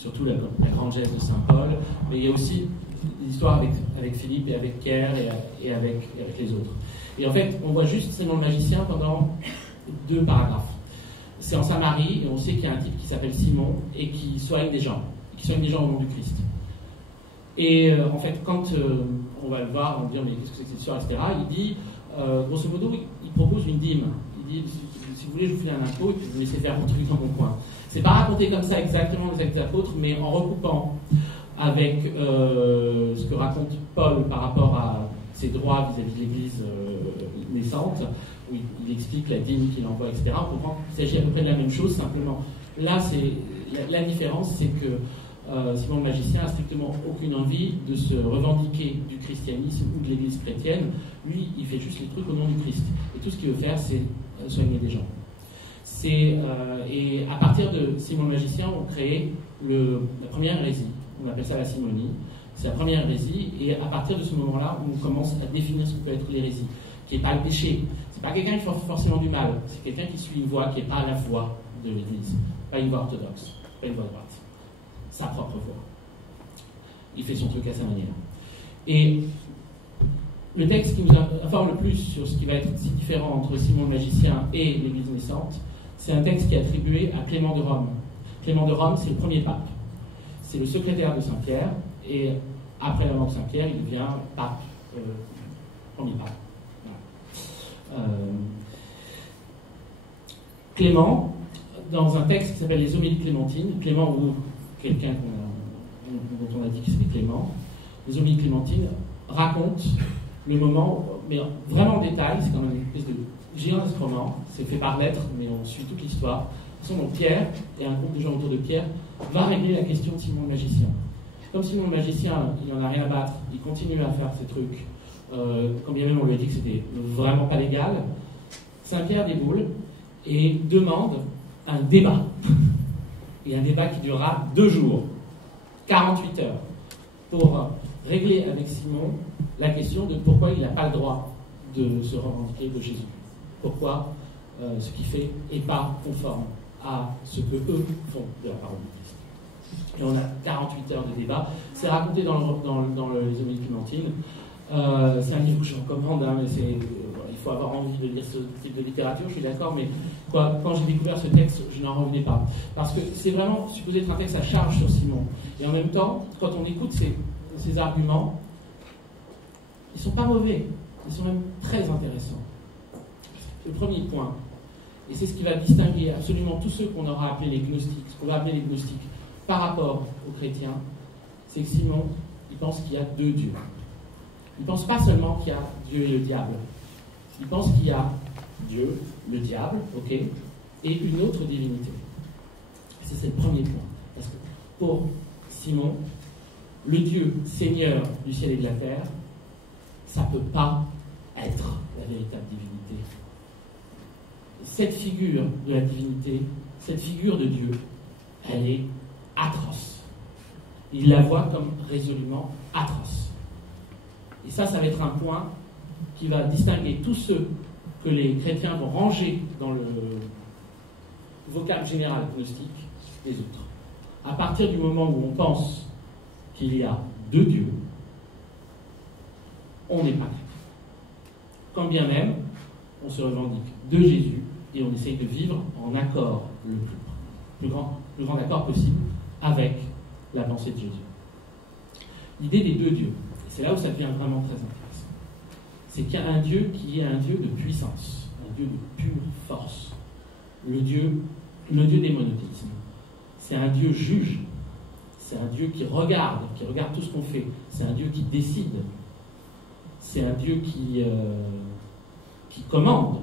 surtout la grande geste de Saint Paul, mais il y a aussi l'histoire avec Philippe et avec Pierre et avec les autres. Et en fait, on voit juste Simon le magicien pendant 2 paragraphes. C'est en Samarie, et on sait qu'il y a un type qui s'appelle Simon, et qui soigne des gens au nom du Christ. Et en fait, quand on va le voir, on va dire, mais qu'est-ce que c'est que cette histoire, etc., il dit, grosso modo, il propose une dîme. Il dit, si vous voulez, je vous file un impôt, et puis vous me laissez faire mon truc dans mon coin. C'est pas raconté comme ça exactement les actes des apôtres, mais en recoupant avec ce que raconte Paul par rapport à ses droits vis-à-vis de l'Église naissante, où il explique la dîme qu'il envoie, etc. On comprend qu'il s'agit à peu près de la même chose, simplement. Là, la différence, c'est que Simon le magicien n'a strictement aucune envie de se revendiquer du christianisme ou de l'Église chrétienne. Lui, il fait juste les trucs au nom du Christ. Et tout ce qu'il veut faire, c'est soigner des gens. Et à partir de Simon le magicien, on crée la première hérésie. On appelle ça la simonie. C'est la première hérésie. Et à partir de ce moment-là, on commence à définir ce que peut être l'hérésie, qui n'est pas le péché. C'est pas quelqu'un qui fait forcément du mal. C'est quelqu'un qui suit une voie qui n'est pas la voie de l'Église. Pas une voie orthodoxe, pas une voie droite. Sa propre voie. Il fait son truc à sa manière. Et le texte qui nous informe le plus sur ce qui va être si différent entre Simon le magicien et l'Église naissante, c'est un texte qui est attribué à Clément de Rome. Clément de Rome, c'est le premier pape. C'est le secrétaire de Saint-Pierre, et après la mort de Saint-Pierre, il devient pape, premier pape. Voilà. Clément, dans un texte qui s'appelle les Homélies clémentines, Clément ou quelqu'un dont on a dit qu'il s'appelait Clément, les Homélies clémentines racontent le moment, mais vraiment en détail, c'est quand même une espèce de gigantesque roman, c'est fait par lettres, mais on suit toute l'histoire. De toute façon, donc Pierre, et un groupe de gens autour de Pierre, va régler la question de Simon le magicien. Comme Simon le magicien, il n'en a rien à battre, il continue à faire ses trucs, quand bien même on lui a dit que c'était vraiment pas légal, Saint-Pierre déboule et demande un débat. Et un débat qui durera 2 jours, 48 heures, pour régler avec Simon la question de pourquoi il n'a pas le droit de se revendiquer de Jésus. Pourquoi ce qu'il fait n'est pas conforme à ce que eux font de la parole de Christ. Et on a 48 heures de débat. C'est raconté dans les Homélies clémentines. C'est un livre que je recommande, hein, mais il faut avoir envie de lire ce type de littérature, je suis d'accord, mais quand j'ai découvert ce texte, je n'en revenais pas. Parce que c'est vraiment supposé être un texte à charge sur Simon. Et en même temps, quand on écoute ces arguments, ils ne sont pas mauvais, ils sont même très intéressants. Le premier point, et c'est ce qui va distinguer absolument tous ceux qu'on aura appelés les gnostiques, ce qu'on va appeler les gnostiques, par rapport aux chrétiens, c'est que Simon, il pense qu'il y a 2 dieux. Il ne pense pas seulement qu'il y a Dieu et le diable. Il pense qu'il y a Dieu, le diable, ok, et une autre divinité. C'est le premier point. Parce que pour Simon, le Dieu Seigneur du ciel et de la terre, ça ne peut pas être la véritable divinité. Cette figure de la divinité, cette figure de Dieu, elle est atroce. Il la voit comme résolument atroce. Et ça va être un point qui va distinguer tous ceux que les chrétiens vont ranger dans le vocable général gnostique des autres. À partir du moment où on pense qu'il y a 2 dieux, on n'est pas chrétien. Quand bien même, on se revendique de Jésus et on essaye de vivre en accord le plus grand accord possible avec la pensée de Jésus. L'idée des 2 dieux, c'est là où ça devient vraiment très intéressant. C'est qu'il y a un Dieu qui est un Dieu de puissance, un Dieu de pure force. Le Dieu des monothéismes. C'est un Dieu juge. C'est un Dieu qui regarde tout ce qu'on fait. C'est un Dieu qui décide. C'est un Dieu qui commande.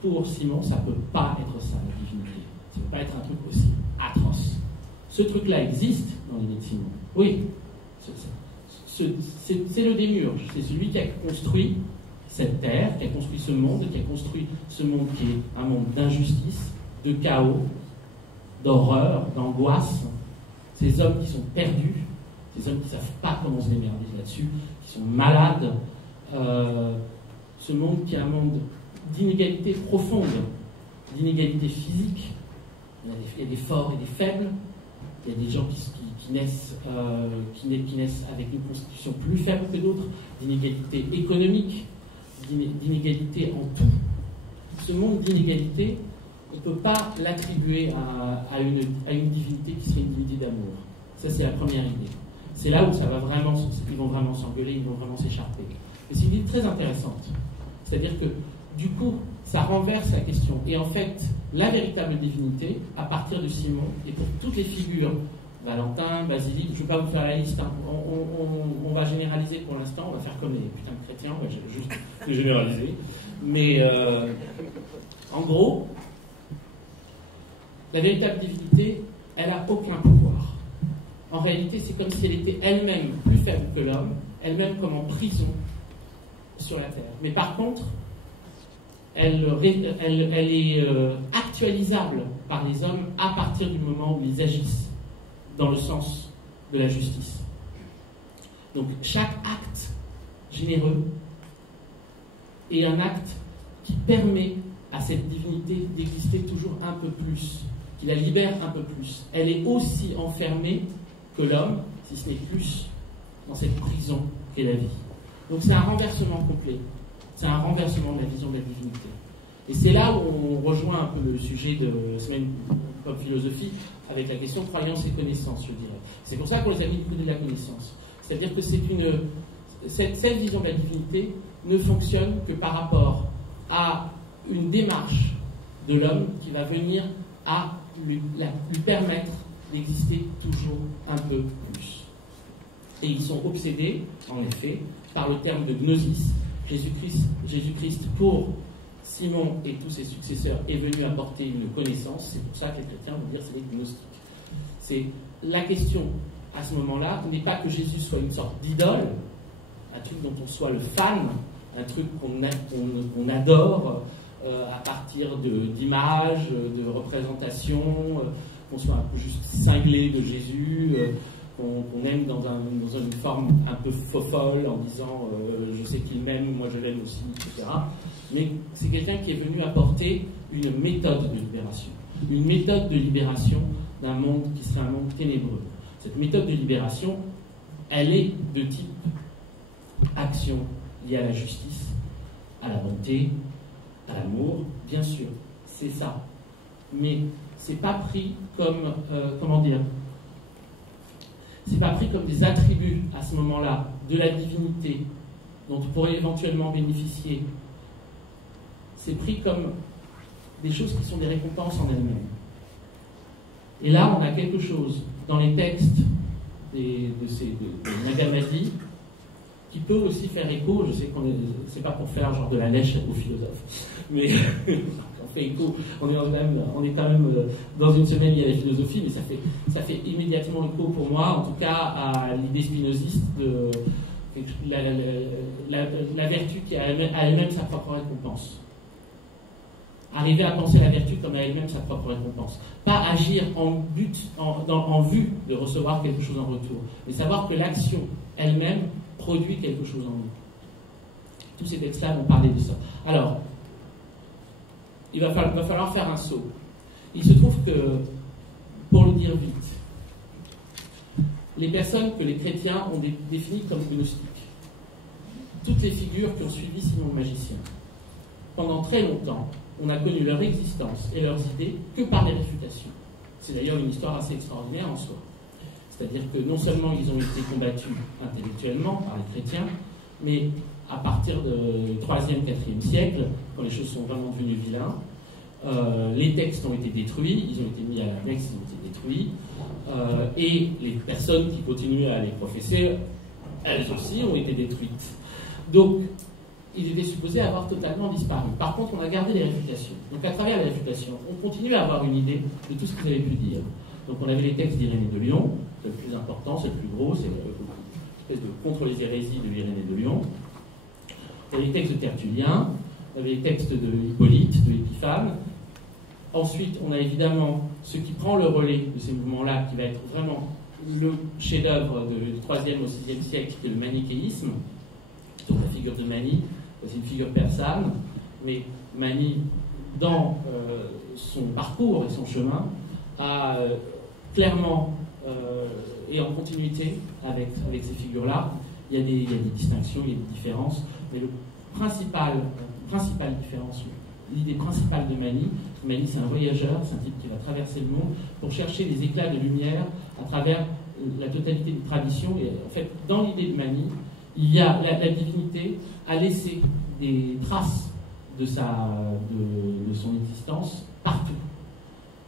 Pour Simon, ça ne peut pas être ça, la divinité. Ça ne peut pas être un truc aussi atroce. Ce truc-là existe dans l'idée de Simon. Oui, c'est le démiurge. C'est celui qui a construit cette terre, qui a construit ce monde qui est un monde d'injustice, de chaos, d'horreur, d'angoisse. Ces hommes qui sont perdus, ces hommes qui ne savent pas comment se démerder là-dessus, qui sont malades. Ce monde qui est un monde d'inégalité profonde, d'inégalité physique. Il y a des forts et des faibles. Il y a des gens qui naissent avec une constitution plus faible que d'autres, d'inégalités économiques, d'inégalités en tout. Ce monde d'inégalités, on ne peut pas l'attribuer à une divinité qui serait une divinité d'amour. Ça, c'est la première idée. C'est là où ils vont vraiment s'engueuler, ils vont vraiment s'écharper. Mais c'est une idée très intéressante. C'est-à-dire que, du coup, ça renverse la question. Et en fait, la véritable divinité, à partir de Simon, et pour toutes les figures, Valentin, Basilique, je ne vais pas vous faire la liste, hein. On va généraliser pour l'instant, on va faire comme les putains de chrétiens, on va juste généraliser. Mais en gros, la véritable divinité, elle n'a aucun pouvoir. En réalité, c'est comme si elle était elle-même plus faible que l'homme, elle-même comme en prison sur la terre. Mais par contre, elle est actualisable par les hommes à partir du moment où ils agissent dans le sens de la justice. Donc chaque acte généreux est un acte qui permet à cette divinité d'exister toujours un peu plus, qui la libère un peu plus. Elle est aussi enfermée que l'homme, si ce n'est plus, dans cette prison qu'est la vie. Donc c'est un renversement complet. C'est un renversement de la vision de la divinité. Et c'est là où on rejoint un peu le sujet de semaine comme philosophie avec la question croyance et connaissance, je dirais. C'est pour ça qu'on les a mis du côté de la connaissance. C'est-à-dire que cette vision de la divinité ne fonctionne que par rapport à une démarche de l'homme qui va venir à lui permettre d'exister toujours un peu plus. Et ils sont obsédés, en effet, par le terme de gnosis. Jésus-Christ, pour Simon et tous ses successeurs, est venu apporter une connaissance. C'est pour ça que les chrétiens vont dire c'est les gnostiques. C'est la question à ce moment-là n'est pas que Jésus soit une sorte d'idole, un truc dont on soit le fan, un truc qu'on adore à partir d'images, de représentations, qu'on soit un peu juste cinglé de Jésus, qu'on aime dans une forme un peu folle en disant je sais qu'il m'aime, moi je l'aime aussi, etc. Mais c'est quelqu'un qui est venu apporter une méthode de libération. Une méthode de libération d'un monde qui serait un monde ténébreux. Cette méthode de libération, elle est de type action liée à la justice, à la bonté, à l'amour, bien sûr, c'est ça. Mais c'est pas pris comme, c'est pas pris comme des attributs à ce moment-là de la divinité dont on pourrait éventuellement bénéficier. C'est pris comme des choses qui sont des récompenses en elles-mêmes. Et là, on a quelque chose dans les textes de Nag Hammadi qui peut aussi faire écho. Je sais c'est pas pour faire genre de la lèche aux philosophes, mais on fait écho. On est quand même dans une semaine il y a la philosophie, mais ça fait immédiatement écho pour moi, en tout cas à l'idée spinoziste de la vertu qui a elle-même sa propre récompense. Arriver à penser la vertu comme à elle-même sa propre récompense. Pas agir en vue de recevoir quelque chose en retour, mais savoir que l'action elle-même produit quelque chose en nous. Tous ces textes-là vont parler de ça. Alors, il va falloir faire un saut. Il se trouve que, pour le dire vite, les personnes que les chrétiens ont définies comme gnostiques, toutes les figures qui ont suivi Simon le magicien, pendant très longtemps, on a connu leur existence et leurs idées que par les réfutations. C'est d'ailleurs une histoire assez extraordinaire en soi. C'est-à-dire que non seulement ils ont été combattus intellectuellement par les chrétiens, mais à partir du 3e, 4e siècle, quand les choses sont vraiment devenues vilains, les textes ont été détruits, ils ont été mis à l'index, ils ont été détruits, et les personnes qui continuaient à les professer, elles aussi ont été détruites. Donc, ils étaient supposés avoir totalement disparu. Par contre, on a gardé les réfutations. Donc, à travers les réfutations, on continue à avoir une idée de tout ce qu'ils avaient pu dire. Donc, on avait les textes d'Irénée de Lyon, c'est le plus important, c'est le plus gros, c'est l'espèce de contre les hérésies de l'Irénée de Lyon. On avait les textes de Tertullien, on avait les textes de Hippolyte, de Épiphane. Ensuite, on a évidemment ce qui prend le relais de ces mouvements-là, qui va être vraiment le chef-d'œuvre du 3e au 6e siècle, qui est le manichéisme. Donc la figure de Mani, c'est une figure persane, mais Mani, dans son parcours et son chemin, a clairement et en continuité avec ces figures-là. Il y a des distinctions, il y a des différences, mais le principale différence, l'idée principale de Mani c'est un voyageur, c'est un type qui va traverser le monde pour chercher des éclats de lumière à travers la totalité des traditions. Et en fait, dans l'idée de Mani, il y a la divinité a laissé des traces de son existence partout.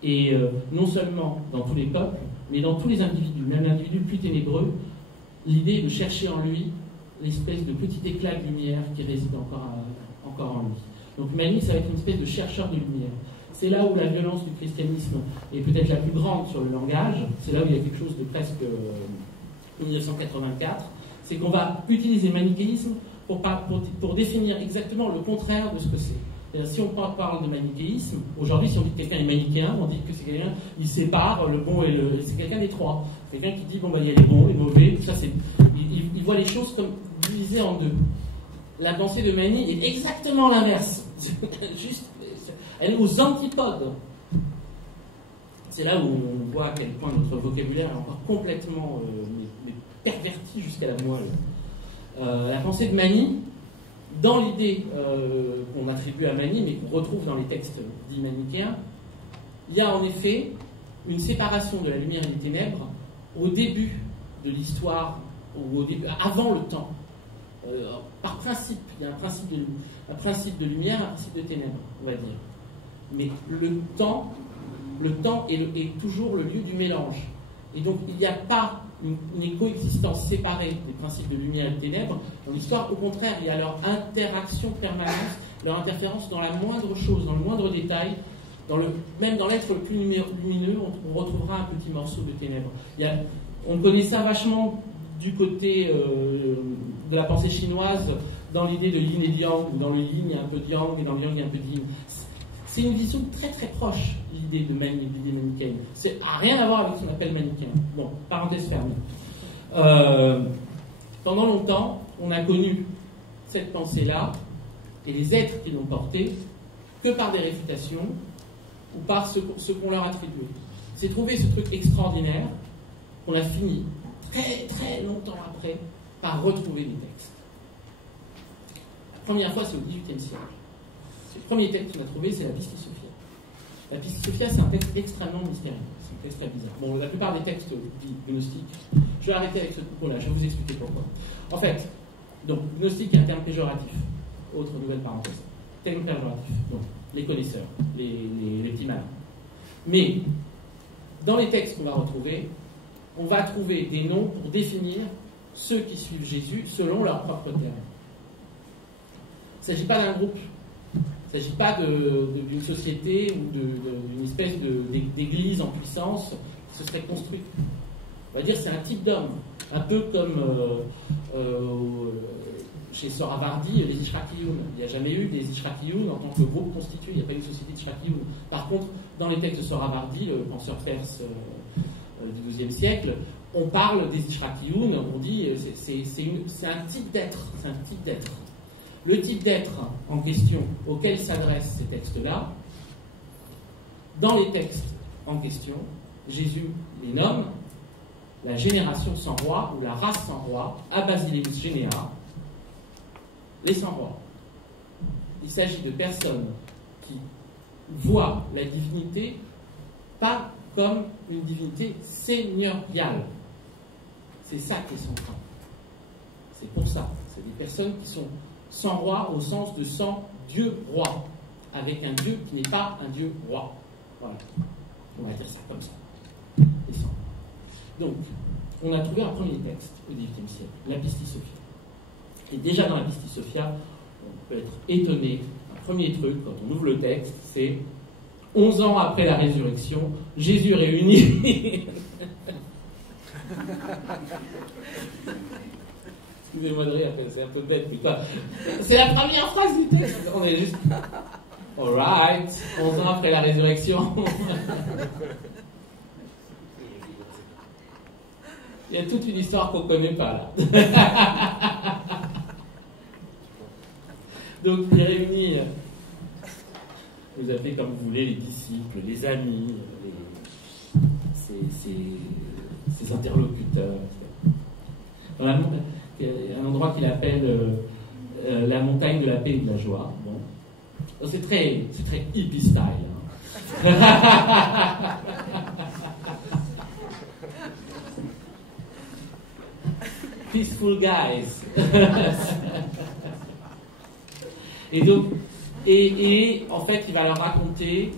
Et non seulement dans tous les peuples, mais dans tous les individus, même l'individu le plus ténébreux, l'idée est de chercher en lui l'espèce de petit éclat de lumière qui réside encore en lui. Donc Mani, ça va être une espèce de chercheur de lumière. C'est là où la violence du christianisme est peut-être la plus grande sur le langage, c'est là où il y a quelque chose de presque 1984, c'est qu'on va utiliser manichéisme pour définir exactement le contraire de ce que c'est. Si on parle de manichéisme, aujourd'hui, si on dit que quelqu'un est manichéen, on dit que c'est quelqu'un qui sépare le bon et le... C'est quelqu'un des trois. C'est quelqu'un qui dit, bon, bah, il y a les bons, les mauvais, tout ça, c'est... Il voit les choses comme divisées en deux. La pensée de Mani est exactement l'inverse. Juste, elle est aux antipodes. C'est là où on voit à quel point notre vocabulaire est encore complètement mais perverti jusqu'à la moelle. La pensée de Mani, dans l'idée qu'on attribue à Mani, mais qu'on retrouve dans les textes dits manichéens, il y a en effet une séparation de la lumière et des ténèbres au début de l'histoire, ou au début, avant le temps. Par principe, il y a un principe de lumière, un principe de ténèbres, on va dire. Mais le temps est toujours le lieu du mélange. Et donc, il n'y a pas une coexistence séparée des principes de lumière et de ténèbres dans l'histoire. Au contraire, il y a leur interaction permanente, leur interférence dans la moindre chose, dans le moindre détail. Même dans l'être le plus lumineux, on retrouvera un petit morceau de ténèbres. On connaît ça vachement du côté de la pensée chinoise, dans l'idée de yin et de yang, où dans le yin il y a un peu de yang et dans le yang il y a un peu de yin. C'est une vision très très proche, l'idée de l'idée manichéenne. Ça n'a rien à voir avec ce qu'on appelle manichéen. Bon, parenthèse fermée. Pendant longtemps, on a connu cette pensée-là et les êtres qui l'ont portée que par des réfutations ou par ce qu'on leur attribuait. C'est trouver ce truc extraordinaire qu'on a fini très très longtemps après par retrouver les textes. La première fois, c'est au XVIIIe siècle. Le premier texte qu'on a trouvé, c'est la Pistis Sophia. La Pistis Sophia, c'est un texte extrêmement mystérieux. C'est un texte très bizarre. Bon, la plupart des textes gnostiques, je vais arrêter avec ce propos-là, je vais vous expliquer pourquoi. En fait, donc, gnostique est un terme péjoratif. Autre nouvelle parenthèse. Terme péjoratif. Donc, les connaisseurs, les petits malins. Mais, dans les textes qu'on va retrouver, on va trouver des noms pour définir ceux qui suivent Jésus selon leur propre terme. Il ne s'agit pas d'un groupe. Il ne s'agit pas d'une société ou d'une espèce d'église en puissance qui se serait construite. On va dire que c'est un type d'homme, un peu comme chez Sohravardi, les Ishraqiyun. Il n'y a jamais eu des Ishraqiyun en tant que groupe constitué, il n'y a pas eu une société d'Ishraqiyun. Par contre, dans les textes de Sohravardi, le penseur perse du XIIe siècle, on parle des Ishraqiyun, on dit c'est un type d'être, c'est un type d'être. Le type d'être en question auquel s'adressent ces textes-là, dans les textes en question, Jésus les nomme la génération sans roi ou la race sans roi, Abasileus Genea, les sans rois. Il s'agit de personnes qui voient la divinité pas comme une divinité seigneuriale. C'est ça qui est central. C'est pour ça. C'est des personnes qui sont sans roi au sens de sans Dieu roi, avec un Dieu qui n'est pas un Dieu roi. Voilà. On va dire ça comme ça. Et sans. Donc, on a trouvé un premier texte au XVIIIe siècle, la Pistis Sophia. Et déjà dans la Pistis Sophia, on peut être étonné. Un premier truc, quand on ouvre le texte, c'est 11 ans après la résurrection, Jésus réunit. Excusez-moi de rire, c'est un peu bête, mais quoi. C'est la première phrase du texte. On est juste. Alright, 11 ans après la résurrection. Il y a toute une histoire qu'on ne connaît pas là. Donc il réunit, vous appelez comme vous voulez, les disciples, les amis, ses interlocuteurs. Dans un endroit qu'il appelle la montagne de la paix et de la joie. Bon. C'est très hippie style. Hein. Peaceful guys. Et donc, en fait, il va leur raconter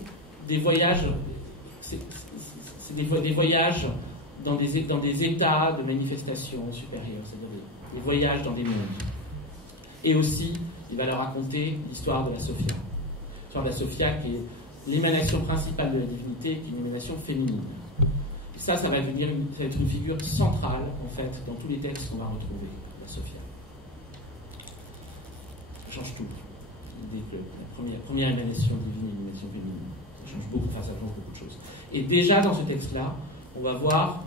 des voyages. C'est des voyages dans des états de manifestation supérieure, c'est-à-dire des voyages dans des mondes. Et aussi, il va leur raconter l'histoire de la Sophia. L'histoire de la Sophia qui est l'émanation principale de la divinité, qui est une émanation féminine. Et ça va être une figure centrale, en fait, dans tous les textes qu'on va retrouver, la Sophia. Ça change tout. L'idée que la première émanation divine et l'émanation féminine. Ça change beaucoup, ça change beaucoup de choses. Et déjà, dans ce texte-là, on va voir,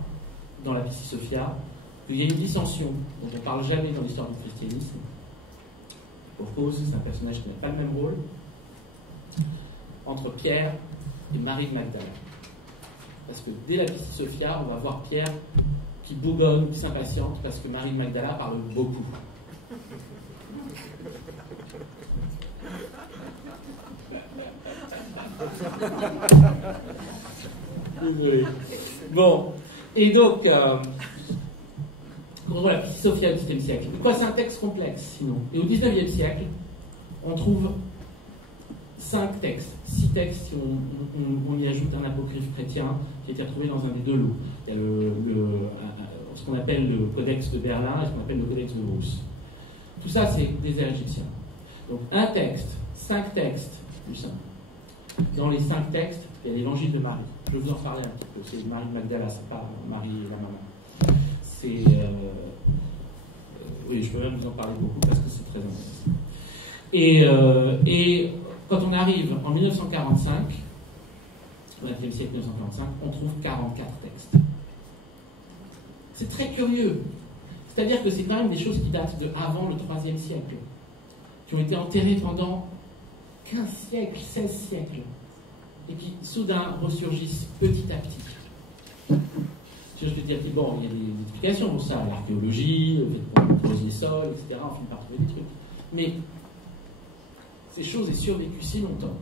dans la Piscis Sophia, qu'il y a une dissension dont on ne parle jamais dans l'histoire du christianisme. Pour cause, c'est un personnage qui n'a pas le même rôle, entre Pierre et Marie de Magdala. Parce que dès la Piscis Sophia, on va voir Pierre qui bougonne, qui s'impatiente, parce que Marie de Magdala parle beaucoup. Désolé. Bon, et donc, on voit la Piscis Sophia au XVIIe siècle. Pourquoi c'est un texte complexe, sinon? Et au XIXe siècle, on trouve 5 textes, 6 textes si on y ajoute un apocryphe chrétien qui a été retrouvé dans un des deux lots. Il y a ce qu'on appelle le Codex de Berlin et ce qu'on appelle le Codex de Brousse. Tout ça, c'est des airs égyptiens. Donc, un texte, 5 textes, plus simple. Dans les 5 textes, il y a l'évangile de Marie. Je vais vous en parler un petit peu. C'est Marie de Magdala, c'est pas Marie la maman. C'est. Oui, je peux même vous en parler beaucoup parce que c'est très intéressant. Et quand on arrive en 1945, au XXe siècle 1945, on trouve 44 textes. C'est très curieux. C'est-à-dire que c'est quand même des choses qui datent de avant le IIIe siècle, qui ont été enterrées pendant 15 siècles, 16 siècles, et qui soudain ressurgissent petit à petit. Je te dis, bon, il y a des explications pour ça, l'archéologie, le fait qu'on creuse les sols, etc., on finit par trouver des trucs. Mais ces choses aient survécu si longtemps.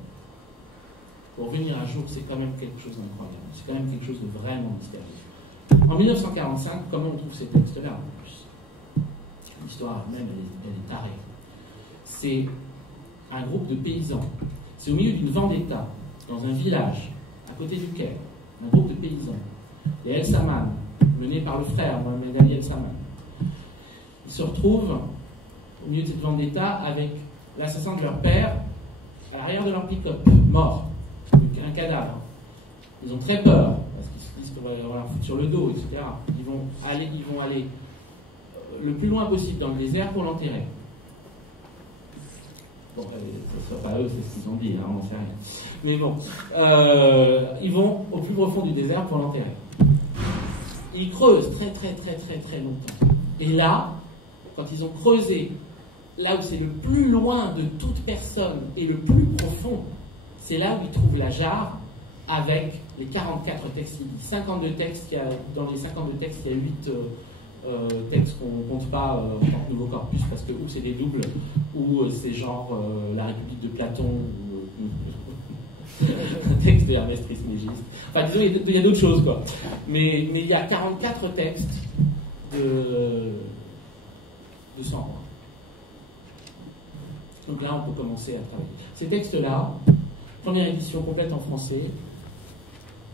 Pour venir un jour, c'est quand même quelque chose d'incroyable. C'est quand même quelque chose de vraiment mystérieux. En 1945, comment on trouve ces textes-là en plus? L'histoire elle-même, elle est tarée. C'est un groupe de paysans. C'est au milieu d'une vendetta, dans un village, à côté du Caire. Un groupe de paysans. Il y a El Saman, mené par le frère Mohamed Ali El Saman. Ils se retrouvent au milieu de cette vendetta avec l'assassin de leur père à l'arrière de leur pick-up, mort, un cadavre. Ils ont très peur, parce qu'ils se disent qu'on va leur foutre sur le dos, etc. Ils vont aller le plus loin possible dans le désert pour l'enterrer. Bon, ce ne soit pas eux, c'est ce qu'ils ont dit, hein, on n'en sait rien. Mais bon, ils vont au plus profond du désert pour l'enterrer. Ils creusent très longtemps. Et là, quand ils ont creusé, là où c'est le plus loin de toute personne et le plus profond, c'est là où ils trouvent la jarre avec les 44 textes. 52 textes, dans les 52 textes, il y a 8 textes qu'on ne compte pas en tant que nouveau corpus, parce que ou c'est des doubles, ou c'est genre la République de Platon, ou un texte de Hermès Trismégiste. Enfin, disons, il y a d'autres choses, quoi. Mais il y a 44 textes de 100 mois. Donc là, on peut commencer à travailler. Ces textes-là, première édition complète en français,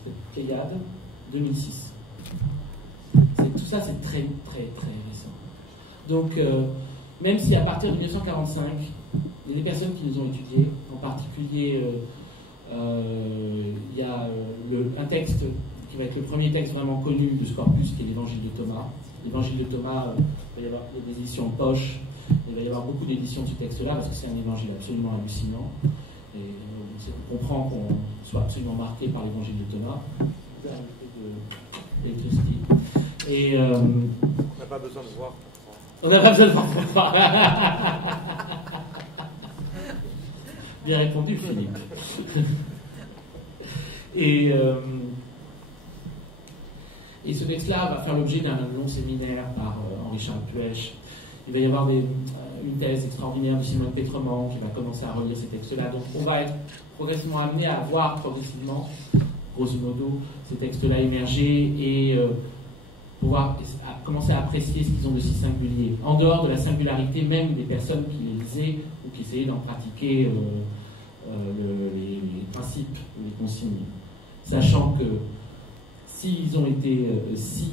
c'est Pléiade, 2006. Tout ça, c'est très récent. Donc, même si à partir de 1945, il y a des personnes qui nous ont étudiés, en particulier, il y a un texte qui va être le premier texte vraiment connu de ce corpus, qui est l'Évangile de Thomas. L'Évangile de Thomas, il va y avoir des éditions poche, il va y avoir beaucoup d'éditions de ce texte-là, parce que c'est un évangile absolument hallucinant. Et on comprend qu'on soit absolument marqué par l'Évangile de Thomas. Et on n'a pas besoin de voir pour croire. On n'a pas besoin de voir pour croire. Bien répondu, Philippe. Et ce texte-là va faire l'objet d'un long séminaire par Henri-Charles Puech. Il va y avoir une thèse extraordinaire de Simone Pétrement qui va commencer à relire ces textes-là. Donc on va être progressivement amené à voir progressivement, grosso modo, ces textes-là émerger et pouvoir commencer à apprécier ce qu'ils ont de si singulier, en dehors de la singularité même des personnes qui les lisaient ou qui essayaient d'en pratiquer les principes, les consignes. Sachant que s'ils ont été si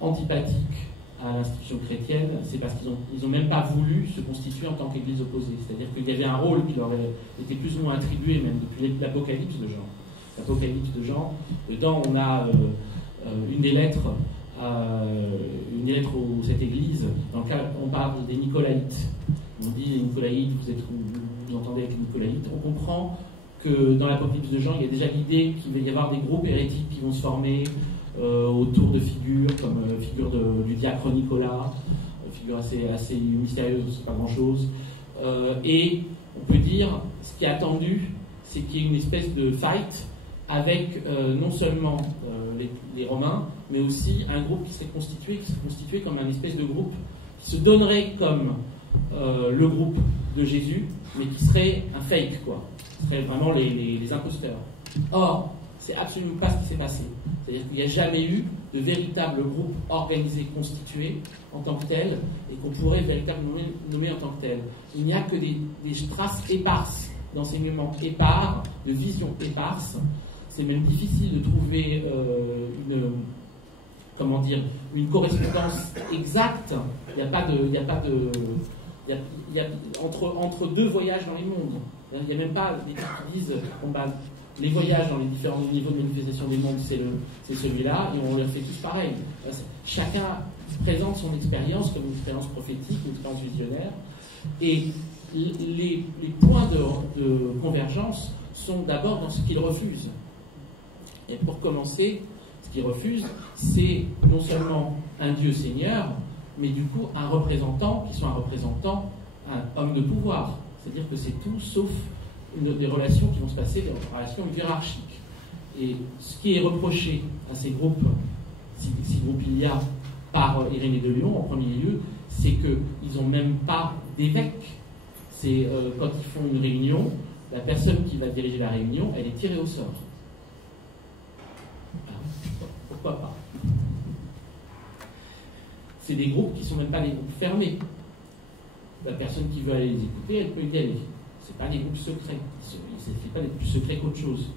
antipathiques à l'institution chrétienne, c'est parce qu'ils n'ont même pas voulu se constituer en tant qu'Église opposée. C'est-à-dire qu'il y avait un rôle qui leur était plus ou moins attribué, même depuis l'Apocalypse de Jean. L'Apocalypse de Jean, dedans on a une des lettres à cette Église, dans laquelle on parle des Nicolaïtes. On dit les Nicolaïtes, vous entendez avec les Nicolaïtes. On comprend que dans l'Apocalypse de Jean, il y a déjà l'idée qu'il va y avoir des groupes hérétiques qui vont se former autour de figures, comme figure du diacre Nicolas, figure assez mystérieuse, c'est pas grand-chose. Et on peut dire, ce qui est attendu, c'est qu'il y ait une espèce de fight avec non seulement les Romains, mais aussi un groupe qui serait constitué comme un espèce de groupe qui se donnerait comme le groupe de Jésus, mais qui serait un fake, quoi. Ce serait vraiment les imposteurs. Or, c'est absolument pas ce qui s'est passé. C'est-à-dire qu'il n'y a jamais eu de véritable groupe organisé, constitué en tant que tel, et qu'on pourrait véritablement nommer en tant que tel. Il n'y a que des traces éparses, d'enseignements épars, de visions éparses. C'est même difficile de trouver une correspondance exacte. Il n'y a entre deux voyages dans les mondes. Il n'y a même pas des gens qui disent les voyages dans les différents niveaux de manifestation des mondes, c'est celui-là, et on les fait tous pareil. Chacun présente son expérience comme une expérience prophétique, une expérience visionnaire, et les points de convergence sont d'abord dans ce qu'ils refusent. Et pour commencer, ce qu'ils refusent, c'est non seulement un Dieu Seigneur, mais du coup un représentant, un homme de pouvoir. C'est-à-dire que c'est tout sauf des relations qui vont se passer, des relations hiérarchiques. Et ce qui est reproché à ces groupes, si groupes il y a, par Irénée de Lyon en premier lieu, c'est qu'ils n'ont même pas d'évêque. C'est quand ils font une réunion, la personne qui va diriger la réunion, elle est tirée au sort. Pourquoi pas? C'est des groupes qui ne sont même pas des groupes fermés. La personne qui veut aller les écouter, elle peut y aller. Ce n'est pas des groupes secrets. C'est pas des plus secrets qu'autre chose.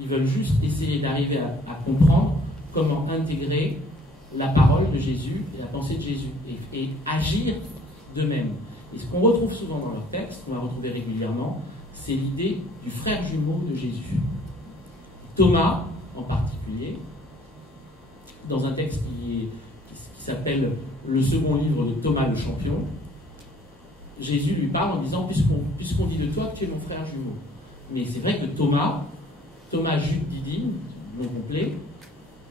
Ils veulent juste essayer d'arriver à comprendre comment intégrer la parole de Jésus et la pensée de Jésus et agir d'eux-mêmes. Et ce qu'on retrouve souvent dans leurs textes, qu'on va retrouver régulièrement, c'est l'idée du frère jumeau de Jésus. Thomas, en particulier, dans un texte qui s'appelle le second livre de Thomas le champion, Jésus lui parle en disant puisqu'on dit de toi que tu es mon frère jumeau. Mais c'est vrai que Thomas Jude Didyme, nom complet,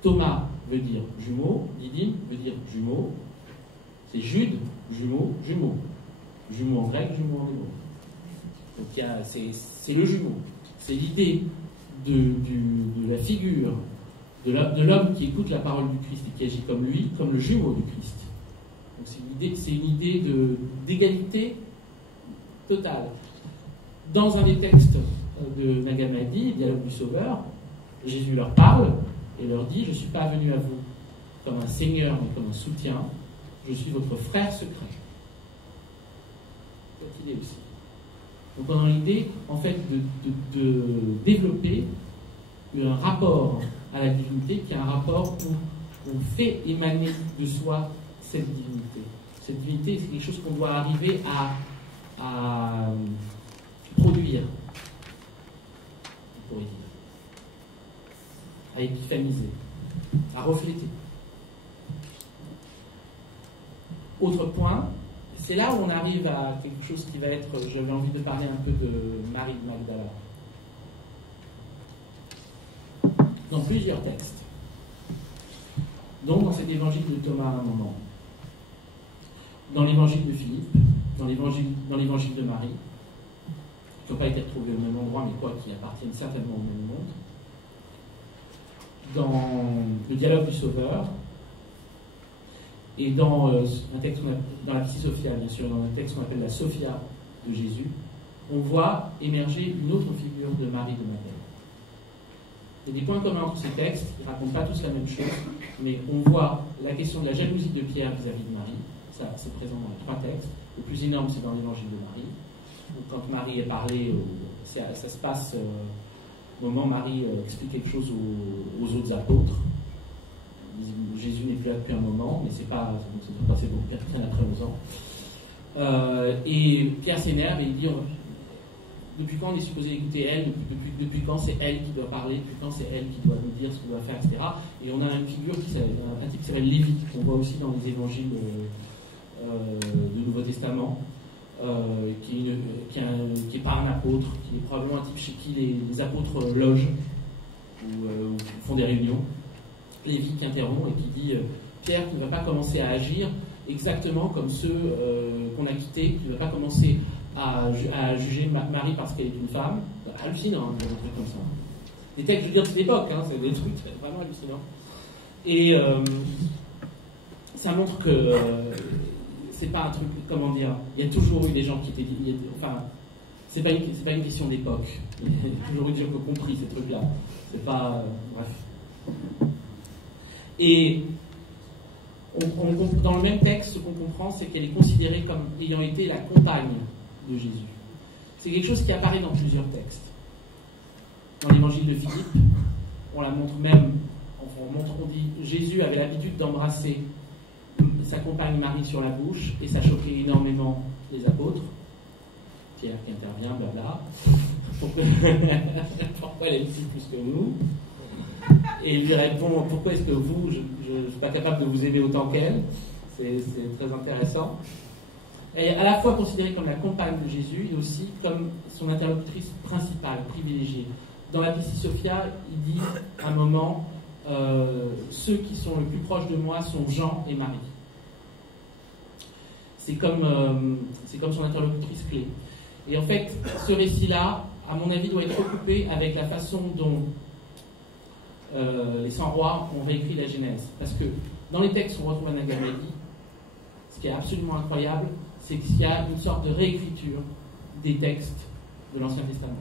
Thomas veut dire jumeau, Didyme veut dire jumeau, c'est Jude, jumeau, jumeau. Jumeau en grec, jumeau en hébreu. Donc c'est le jumeau. C'est l'idée de la figure de l'homme qui écoute la parole du Christ et qui agit comme lui, comme le jumeau du Christ. Donc c'est une idée d'égalité totale. Dans un des textes de Nag Hammadi, Dialogue du Sauveur, Jésus leur parle et leur dit « Je ne suis pas venu à vous comme un seigneur, mais comme un soutien. Je suis votre frère secret. » Cette idée aussi. Donc on a l'idée, en fait, de développer un rapport à la divinité qui est un rapport où on fait émaner de soi cette divinité. Cette divinité, c'est quelque chose qu'on doit arriver à produire, on pourrait dire, à épiphaniser, à refléter. Autre point, c'est là où on arrive à quelque chose qui va être, j'avais envie de parler un peu de Marie de Magdala. Dans plusieurs textes, donc dans cet évangile de Thomas à un moment, dans l'évangile de Philippe, dans l'évangile de Marie, qui n'ont pas été retrouvés au même endroit, mais qui appartiennent certainement au même monde, dans le dialogue du Sauveur et dans un texte dans la Psy Sophia, bien sûr, dans un texte qu'on appelle la Sophia de Jésus, on voit émerger une autre figure de Marie de Madeleine. Il y a des points communs entre ces textes, ils ne racontent pas tous la même chose, mais on voit la question de la jalousie de Pierre vis-à-vis de Marie, ça c'est présent dans les 3 textes. Le plus énorme, c'est dans l'évangile de Marie. Donc, quand Marie est parlée, ça se passe au moment où Marie explique quelque chose aux autres apôtres. Jésus n'est plus là depuis un moment, mais c'est pas passé pour bien après 11 ans. Et Pierre s'énerve et il dit depuis quand on est supposé écouter elle, depuis quand c'est elle qui doit parler, depuis quand c'est elle qui doit nous dire ce qu'on doit faire, etc. Et on a une figure un type qui s'appelle Lévi, qu'on voit aussi dans les évangiles du Nouveau Testament, qui est pas un apôtre, qui est probablement un type chez qui les apôtres logent ou font des réunions. Lévi qui interrompt et qui dit Pierre, tu ne vas pas commencer à agir exactement comme ceux qu'on a quittés, tu ne vas pas commencer à juger Marie parce qu'elle est une femme. Hallucinant, des trucs comme ça. Des textes, je veux dire, de cette époque, c'est des trucs vraiment hallucinants. Et ça montre que c'est pas un truc, comment dire, il y a toujours eu des gens qui étaient. Enfin, c'est pas une question d'époque. Il y a toujours eu des gens qui ont compris ces trucs-là. C'est pas. Bref. Et dans le même texte, ce qu'on comprend, c'est qu'elle est considérée comme ayant été la compagne de Jésus. C'est quelque chose qui apparaît dans plusieurs textes. Dans l'évangile de Philippe, on la montre même, on dit Jésus avait l'habitude d'embrasser sa compagne Marie sur la bouche, et ça choquait énormément les apôtres. Pierre qui intervient, blabla. Pourquoi elle est ici plus que nous? Et il lui répond pourquoi est-ce que vous, je ne suis pas capable de vous aimer autant qu'elle? C'est très intéressant. Elle est à la fois considérée comme la compagne de Jésus et aussi comme son interlocutrice principale, privilégiée. Dans la Psy Sophia, il dit à un moment ceux qui sont le plus proches de moi sont Jean et Marie. C'est comme son interlocutrice clé. Et en fait, ce récit-là, à mon avis, doit être recoupé avec la façon dont les 100 rois ont réécrit la Genèse. Parce que dans les textes, on retrouve un Agamadi. Ce qui est absolument incroyable, c'est qu'il y a une sorte de réécriture des textes de l'Ancien Testament,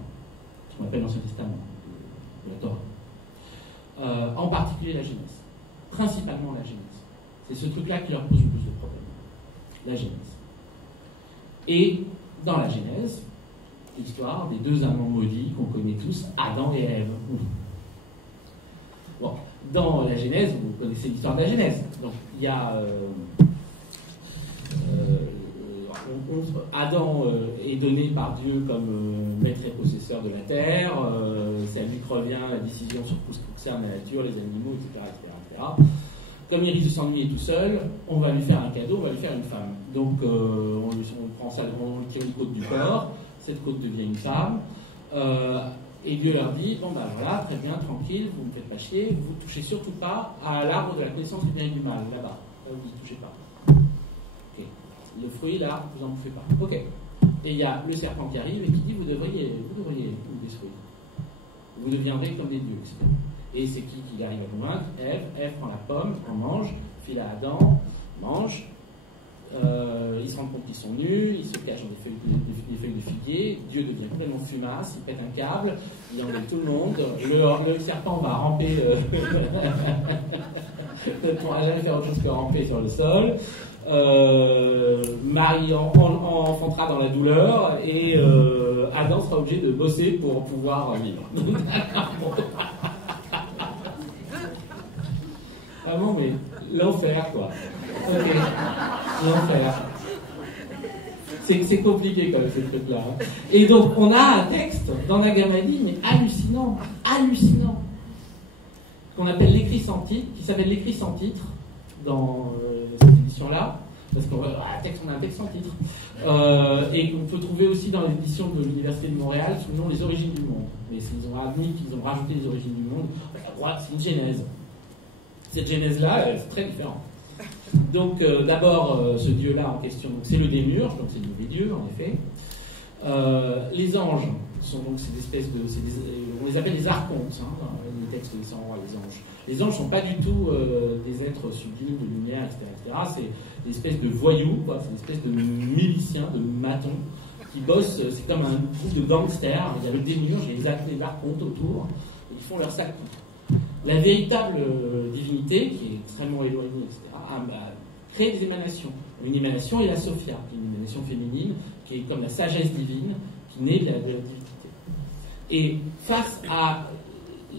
ce qu'on appelle l'Ancien Testament, de la Torah. En particulier la Genèse. Principalement la Genèse. C'est ce truc-là qui leur pose le plus de problèmes. La Genèse. Et dans la Genèse, l'histoire des 2 amants maudits qu'on connaît tous, Adam et Ève. Bon, dans la Genèse, vous connaissez l'histoire de la Genèse. Donc, il y a Adam est donné par Dieu comme maître et possesseur de la terre. C'est à lui que revient la décision sur tout ce qui concerne la nature, les animaux, etc. etc. Comme il risque de s'ennuyer tout seul, on va lui faire un cadeau, on va lui faire une femme. Donc, on prend ça, on tire une côte du corps, cette côte devient une femme. Et Dieu leur dit, bon ben voilà, très bien, tranquille, vous ne me faites pas chier, vous ne touchez surtout pas à l'arbre de la connaissance du bien et du mal, là-bas. Là, vous n'y touchez pas. Okay. Le fruit, là, vous n'en bouffez pas. Ok. Et il y a le serpent qui arrive et qui dit, vous devriez vous détruire. Vous deviendrez comme des dieux, etc. Et c'est qui arrive à convaincre? Ève prend la pomme, en mange, file à Adam, mange. Ils se rendent compte qu'ils sont nus, ils se cachent dans des feuilles de figuier, Dieu devient complètement fumasse, il pète un câble, il enlève tout le monde, le serpent va ramper, ne pourra jamais faire autre chose que ramper sur le sol, Marie enfantera dans la douleur, et Adam sera obligé de bosser pour pouvoir vivre. Vraiment, mais l'enfer, quoi. Ok, l'enfer. C'est compliqué quand même, ces trucs-là. Et donc, on a un texte dans Nagamadi, mais hallucinant, qu'on appelle l'écrit sans titre, qui s'appelle l'écrit sans titre, dans cette édition-là, parce qu'on a un texte sans titre, et qu'on peut trouver aussi dans l'édition de l'Université de Montréal sous le nom Les Origines du Monde. Mais ils ont admis qu'ils ont rajouté Les Origines du Monde, c'est une genèse. Cette genèse-là, c'est très différent. Donc, d'abord, ce dieu-là en question, c'est le démurge, donc c'est le mauvais dieu, en effet. Les anges sont donc ces espèces de... on les appelle les archontes, hein, dans les textes des 100 rois, les anges. Les anges ne sont pas du tout des êtres sublimes, de lumière, etc. C'est des espèces de voyous, quoi. C'est des espèces de miliciens, de matons, qui bossent, c'est comme un groupe de gangsters. Il y a le démiurge, il y a les archontes autour, et ils font leur sac. La véritable divinité, qui est extrêmement éloignée, etc., a créé des émanations. Une émanation est la Sophia, qui est une émanation féminine, qui est comme la sagesse divine, qui naît de la divinité. Et face à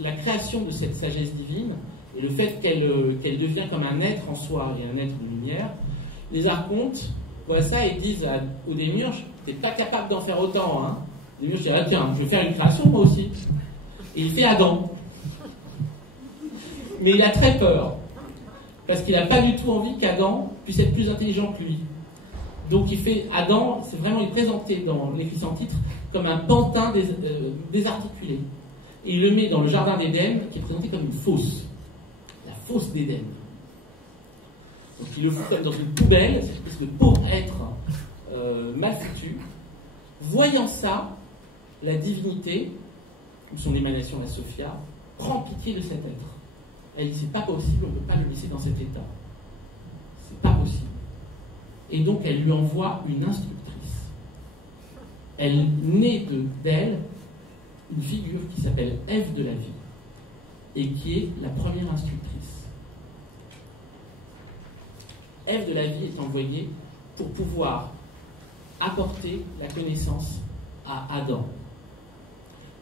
la création de cette sagesse divine, et le fait qu'elle devient comme un être en soi et un être de lumière, les archontes voient ça et disent au démiurge, t'es pas capable d'en faire autant, hein. Le démiurge dit, ah, tiens, je vais faire une création moi aussi. Et il fait Adam. Mais il a très peur, parce qu'il n'a pas du tout envie qu'Adam puisse être plus intelligent que lui. Donc il fait Adam, c'est vraiment, il est présenté dans l'écrit sans titre comme un pantin désarticulé. Et il le met dans le jardin d'Éden, qui est présenté comme une fosse. La fosse d'Éden. Donc il le fout comme dans une poubelle, cette espèce de pauvre être mal foutu. Voyant ça, la divinité, ou son émanation, la Sophia, prend pitié de cet être. Elle dit, c'est pas possible, on ne peut pas le laisser dans cet état. C'est pas possible. Et donc elle lui envoie une instructrice. Elle naît d'elle une figure qui s'appelle Ève de la vie et qui est la première instructrice. Ève de la vie est envoyée pour pouvoir apporter la connaissance à Adam.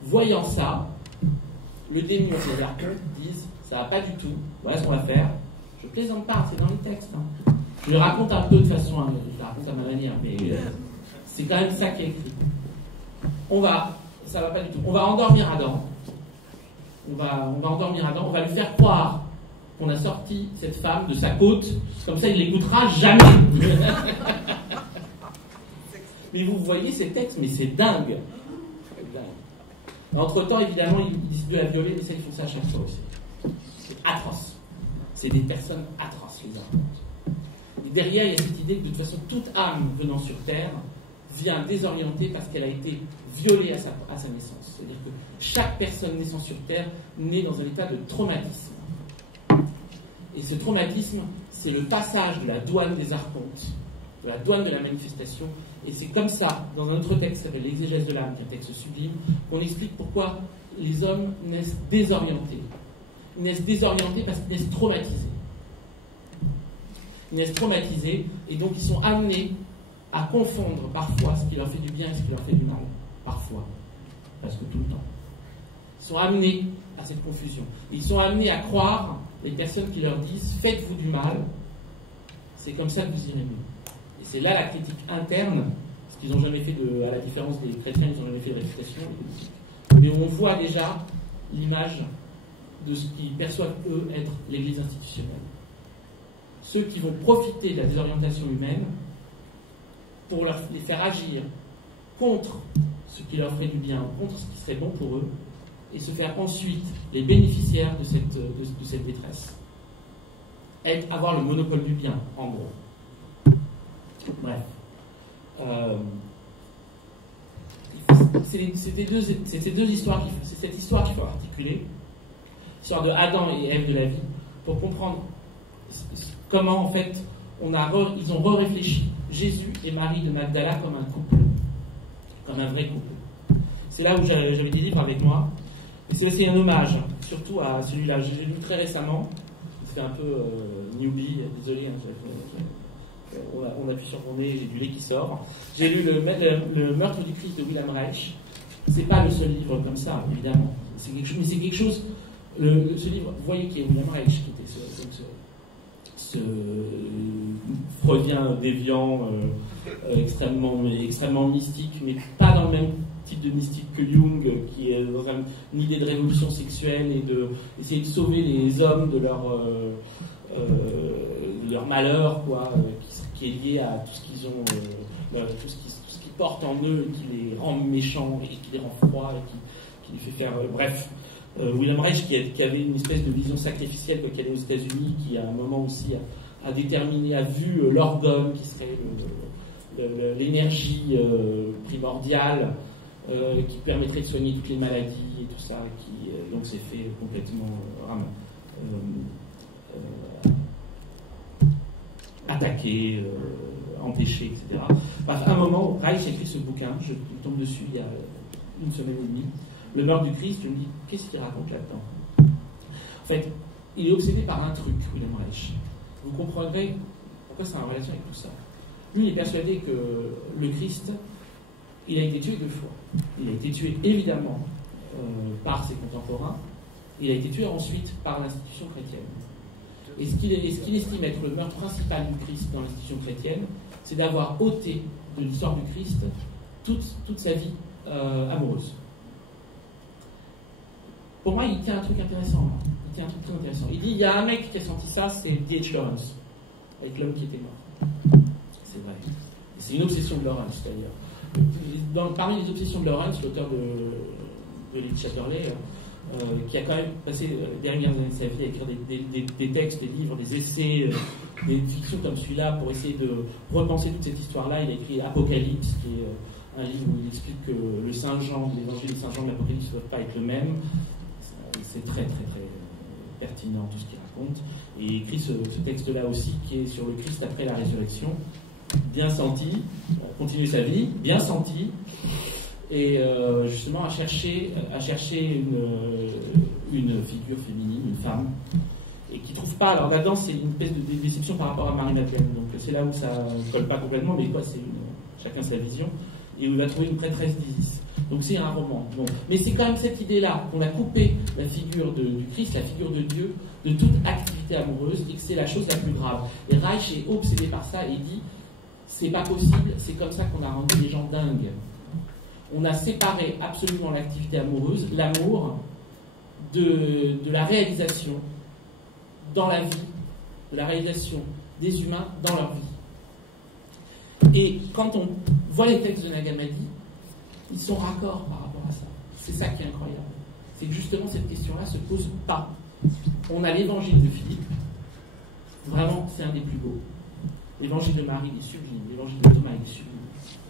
Voyant ça, le démiurge et les archontes disent, ça va pas du tout, voilà ce qu'on va faire. Je plaisante pas, c'est dans les textes. Hein. Je le raconte un peu de façon, je le raconte à ma manière, mais c'est quand même ça qui est écrit. Ça va pas du tout. On va endormir Adam. On va endormir Adam. On va lui faire croire qu'on a sorti cette femme de sa côte. Comme ça, il l'écoutera jamais. Mais vous voyez ces textes, mais c'est dingue. Entre-temps, évidemment, ils décident de la violer, mais ça, ils font ça à chaque fois aussi. C'est atroce. C'est des personnes atroces, les archontes. Et derrière, il y a cette idée que de toute façon, toute âme venant sur Terre vient désorientée parce qu'elle a été violée à sa naissance. C'est-à-dire que chaque personne naissant sur Terre naît dans un état de traumatisme. Et ce traumatisme, c'est le passage de la douane des archontes, de la douane de la manifestation. Et c'est comme ça, dans un autre texte qui s'appelle l'Exégèse de l'âme, qui est un texte sublime, qu'on explique pourquoi les hommes naissent désorientés. Ils naissent désorientés parce qu'ils naissent traumatisés. Ils naissent traumatisés, et donc ils sont amenés à confondre parfois ce qui leur fait du bien et ce qui leur fait du mal. Parfois. Parce que tout le temps. Ils sont amenés à cette confusion. Et ils sont amenés à croire, les personnes qui leur disent « faites-vous du mal, c'est comme ça que vous irez mieux ». Et c'est là la critique interne, parce qu'ils n'ont jamais fait à la différence des chrétiens, ils n'ont jamais fait de réfutation. Mais on voit déjà l'image de ce qu'ils perçoivent, eux, être l'Église institutionnelle. Ceux qui vont profiter de la désorientation humaine pour les faire agir contre ce qui leur ferait du bien, contre ce qui serait bon pour eux, et se faire ensuite les bénéficiaires de cette détresse. Avoir le monopole du bien, en gros. Bref. C'est ces deux histoires c'est cette histoire qu'il faut articuler, l'histoire de Adam et Ève de la vie, pour comprendre comment, en fait, ils ont réfléchi Jésus et Marie de Magdala comme un couple, comme un vrai couple. C'est là où j'avais des livres avec moi, et c'est aussi un hommage, surtout à celui-là. Je l'ai lu très récemment, c'est un peu newbie, désolé, hein, on appuie sur mon nez, j'ai du lait qui sort. J'ai lu le Meurtre du Christ de Wilhelm Reich. C'est pas le seul livre comme ça, évidemment. Mais c'est quelque chose. Ce livre, vous voyez qui est Wilhelm Reich, qui était ce freudien déviant, extrêmement mystique, mais pas dans le même type de mystique que Jung, qui est dans une idée de révolution sexuelle et d'essayer de sauver les hommes de leur malheur, quoi, qui est lié à tout ce qu'ils ont, tout ce qu'ils portent en eux, et qui les rend méchants, et qui les rend froids, et qui les fait faire... bref, Wilhelm Reich, qui avait une espèce de vision sacrificielle qu'il allait aux États-Unis, qui à un moment aussi a vu l'orgone, qui serait l'énergie primordiale, qui permettrait de soigner toutes les maladies et tout ça, qui donc s'est fait complètement attaquer, empêcher, etc. Bref, à un moment, Reich écrit ce bouquin, je tombe dessus il y a une semaine et demie, Le meurtre du Christ, je me dis, qu'est-ce qu'il raconte là-dedans? En fait, il est obsédé par un truc, William Reich. Vous comprendrez pourquoi c'est en relation avec tout ça. Lui, il est persuadé que le Christ, il a été tué 2 fois. Il a été tué, évidemment, par ses contemporains. Il a été tué ensuite par l'institution chrétienne. Et ce qu'il estime être le meurtre principal du Christ dans l'institution chrétienne, c'est d'avoir ôté de l'histoire du Christ toute sa vie amoureuse. Pour moi, il tient un truc intéressant. Il tient un truc très intéressant. Il dit, il y a un mec qui a senti ça, c'est D.H. Lawrence, avec l'homme qui était mort. C'est vrai. C'est une obsession de Lawrence, d'ailleurs. Parmi les obsessions de Lawrence, l'auteur de Lee Chatterley, qui a quand même passé les dernières années de sa vie à écrire des textes, des livres, des essais, des fictions comme celui-là, pour essayer de repenser toute cette histoire-là. Il a écrit Apocalypse, qui est un livre où il explique que le Saint Jean, l'évangile de Saint Jean de l'Apocalypse ne doivent pas être le même. C'est très, très, très pertinent tout ce qu'il raconte. Et il écrit ce texte-là aussi, qui est sur le Christ après la résurrection. Bien senti, continuer sa vie, bien senti, et justement à chercher une figure féminine, une femme, et qui ne trouve pas. Alors là-dedans, c'est une espèce de déception par rapport à Marie-Madeleine. Donc c'est là où ça ne colle pas complètement, mais quoi, c'est chacun sa vision, et où il va trouver une prêtresse d'Isis. Donc c'est un roman. Bon. Mais c'est quand même cette idée-là qu'on a coupé la figure du Christ, la figure de Dieu, de toute activité amoureuse, et que c'est la chose la plus grave. Et Reich est obsédé par ça et il dit, c'est pas possible, c'est comme ça qu'on a rendu les gens dingues. On a séparé absolument l'activité amoureuse, l'amour, de la réalisation dans la vie, de la réalisation des humains dans leur vie. Et quand on voit les textes de Nag Hammadi, ils sont raccords par rapport à ça. C'est ça qui est incroyable. C'est que justement cette question-là ne se pose pas. On a l'évangile de Philippe, vraiment c'est un des plus beaux. L'évangile de Marie est sublime, l'évangile de Thomas est sublime.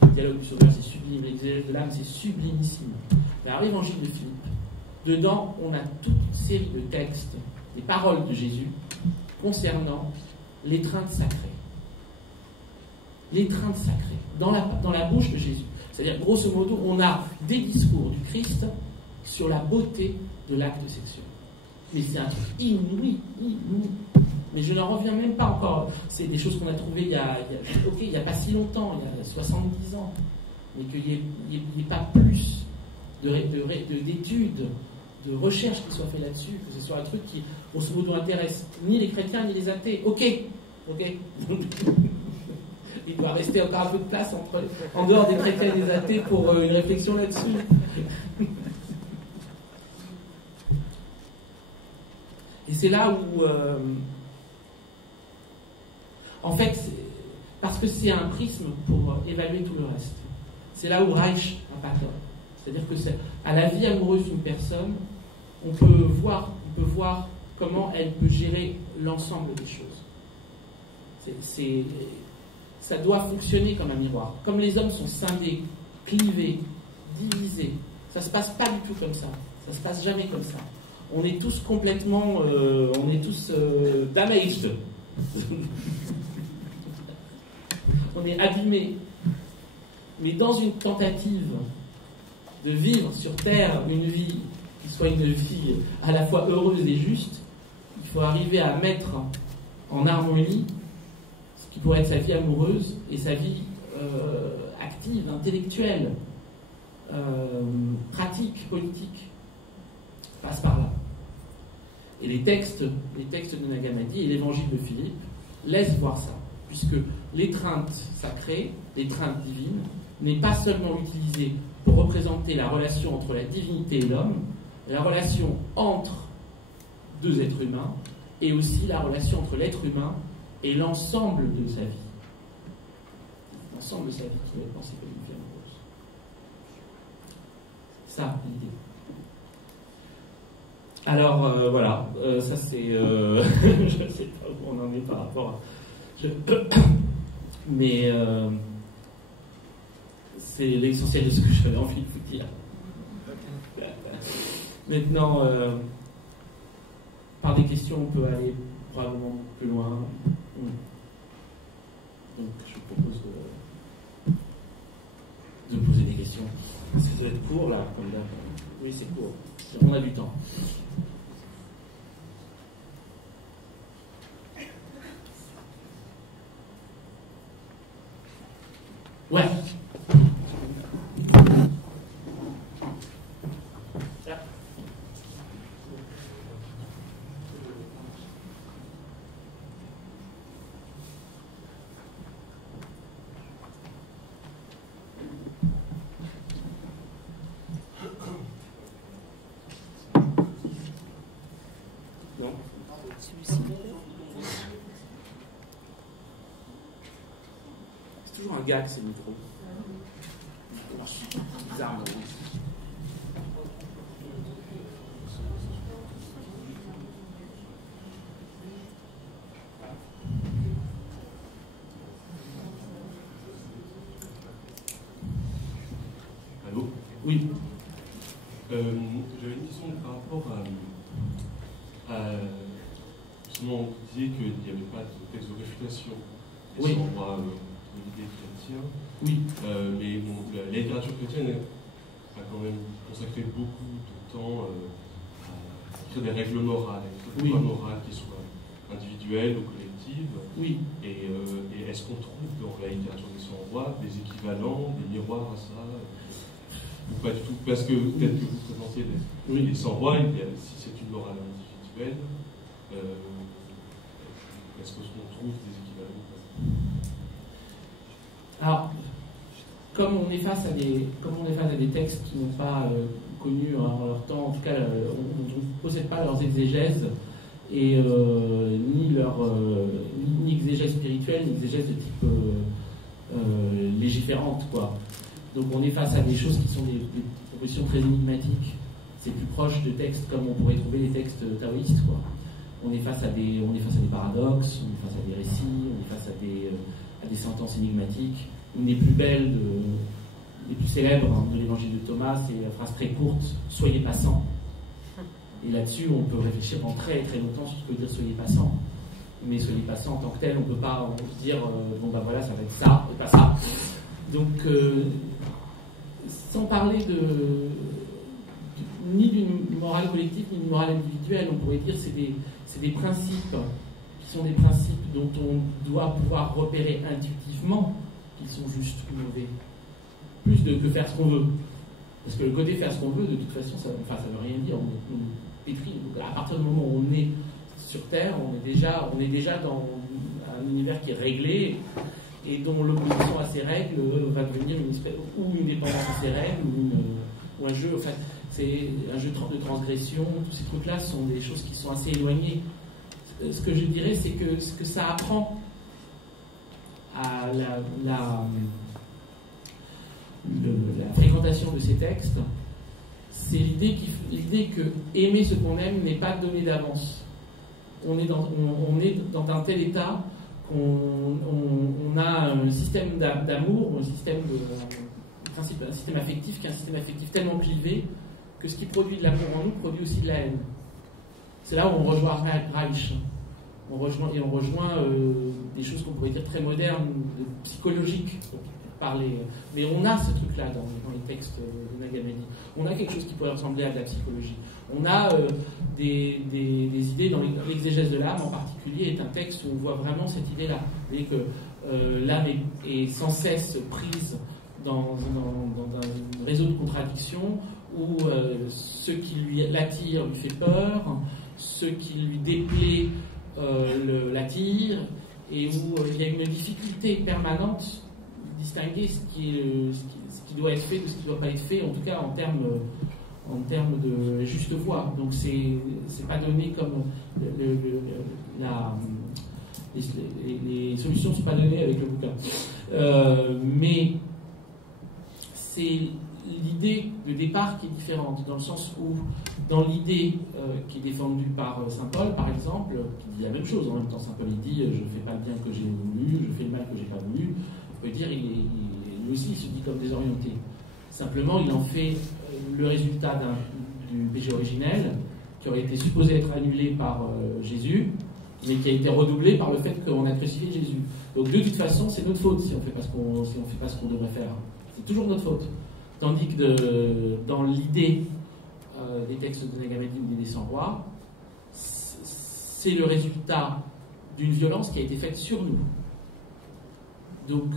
Le dialogue du Sauveur c'est sublime, l'exégèse de l'âme c'est sublimissime. Mais alors l'évangile de Philippe, dedans on a toute une série de textes, des paroles de Jésus concernant l'étreinte sacrée. L'étreinte sacrée, dans la bouche de Jésus. C'est-à-dire, grosso modo, on a des discours du Christ sur la beauté de l'acte sexuel. Mais c'est un truc inouï. Mais je n'en reviens même pas encore. C'est des choses qu'on a trouvées il n'y a pas si longtemps, il y a 70 ans. Mais qu'il n'y ait pas plus d'études, de recherches qui soient faites là-dessus, que ce soit un truc qui, grosso modo, intéresse ni les chrétiens ni les athées. Ok. Il doit rester encore un peu de place en dehors des chrétiens et des athées pour une réflexion là-dessus. Et c'est là où, en fait, parce que c'est un prisme pour évaluer tout le reste. C'est là où Reich n'a pas tort. C'est-à-dire que à la vie amoureuse d'une personne, on peut voir comment elle peut gérer l'ensemble des choses. Ça doit fonctionner comme un miroir. Comme les hommes sont scindés, clivés, divisés, ça ne se passe pas du tout comme ça. Ça ne se passe jamais comme ça. On est tous complètement... damaged. On est abîmés. Mais dans une tentative de vivre sur Terre une vie qui soit une vie à la fois heureuse et juste, il faut arriver à mettre en harmonie qui pourrait être sa vie amoureuse et sa vie active, intellectuelle, pratique, politique, passe par là. Et les textes de Nag Hammadi et l'évangile de Philippe laissent voir ça, puisque l'étreinte sacrée, l'étreinte divine, n'est pas seulement utilisée pour représenter la relation entre la divinité et l'homme, la relation entre deux êtres humains, et aussi la relation entre l'être humain et l'ensemble de sa vie. L'ensemble de sa vie qui va être pensée comme une vie amoureuse. Ça, l'idée. Alors, voilà, ça c'est... je ne sais pas où on en est par rapport à... Mais C'est l'essentiel de ce que j'avais envie de vous dire. Maintenant, par des questions, on peut aller probablement plus loin. Donc, je vous propose de poser des questions. Ça doit être court, là, comme d'hab. Oui, c'est court. On a du temps. Ouais. Non. C'est toujours un gag, ces micros. Bizarrement. Allô? Oui. J'avais une question par rapport à justement, on disait qu'il n'y avait pas de texte de réfutation des Oui. sans droit de l'idée chrétienne. Oui. Mais bon, la littérature chrétienne a quand même consacré beaucoup de temps à écrire des règles morales, à écrire des lois morales qui soient individuelles ou collectives. Oui. Et est-ce qu'on trouve dans la littérature des sans droit des équivalents, des miroirs à ça? Ou pas du tout? Parce que peut-être que vous présentez les sans droit, si c'est une morale individuelle, est-ce qu'on trouve des équivalents? Alors, comme on est face à des textes qui n'ont pas connu en leur temps, en tout cas, on ne possède pas leurs exégèses, et ni exégèse spirituelle, ni exégèse de type légiférante, quoi. Donc on est face à des choses qui sont des propositions très énigmatiques. C'est plus proche de textes comme on pourrait trouver les textes taoïstes, quoi. On est face à des paradoxes, on est face à des récits, on est face à des sentences énigmatiques. Une des plus belles, des plus célèbres de l'évangile de Thomas, c'est la phrase très courte « Soyez passants ». Et là-dessus, on peut réfléchir pendant très très longtemps sur ce que veut dire « Soyez passants ». Mais « Soyez passants » en tant que tel, on ne peut pas se dire « Bon ben voilà, ça va être ça et pas ça ». Donc, sans parler ni d'une morale collective, ni d'une morale individuelle, on pourrait dire que c'est des principes qui sont des principes dont on doit pouvoir repérer intuitivement qu'ils sont justes ou mauvais, plus que faire ce qu'on veut. Parce que le côté faire ce qu'on veut, de toute façon, ça ne veut rien dire. On pétrit. Donc, à partir du moment où on est sur Terre, on est déjà dans un univers qui est réglé et dont l'opposition à ces règles va devenir une espèce, ou une dépendance à ces règles, ou un jeu. Enfin, c'est un jeu de transgression. Tous ces trucs-là sont des choses qui sont assez éloignées. Ce que je dirais, c'est que ce que ça apprend à la fréquentation de ces textes, c'est l'idée que aimer ce qu'on aime n'est pas donné d'avance. On est dans un tel état qu'on a un système d'amour, un système affectif qui est un système affectif tellement clivé que ce qui produit de l'amour en nous produit aussi de la haine. C'est là où on rejoint Reich. On rejoint des choses qu'on pourrait dire très modernes, psychologiques, pour parler. Mais on a ce truc-là dans les textes de Nag Hammadi. On a quelque chose qui pourrait ressembler à de la psychologie. On a des idées dans l'exégèse de l'âme, en particulier, est un texte où on voit vraiment cette idée-là. Vous voyez que l'âme est sans cesse prise dans un réseau de contradictions où ce qui l'attire lui fait peur, ce qui lui déplaît l'attire, et où il y a une difficulté permanente de distinguer ce qui doit être fait de ce qui ne doit pas être fait, en tout cas en termes de juste voie. Donc c'est pas donné comme les solutions ne sont pas données avec le bouquin. Mais c'est l'idée de départ qui est différente, dans le sens où, dans l'idée qui est défendue par Saint Paul, par exemple, qui dit la même chose en même temps. Saint Paul, il dit « je ne fais pas le bien que j'ai voulu, je fais le mal que j'ai pas voulu », on peut dire lui aussi il se dit comme désorienté. Simplement, il en fait le résultat du péché originel, qui aurait été supposé être annulé par Jésus, mais qui a été redoublé par le fait qu'on a crucifié Jésus. Donc de toute façon, c'est notre faute si on ne fait pas ce qu'on devrait faire. C'est toujours notre faute. Tandis que dans l'idée des textes de Nag Hammadi ou des 100 rois, c'est le résultat d'une violence qui a été faite sur nous. Donc,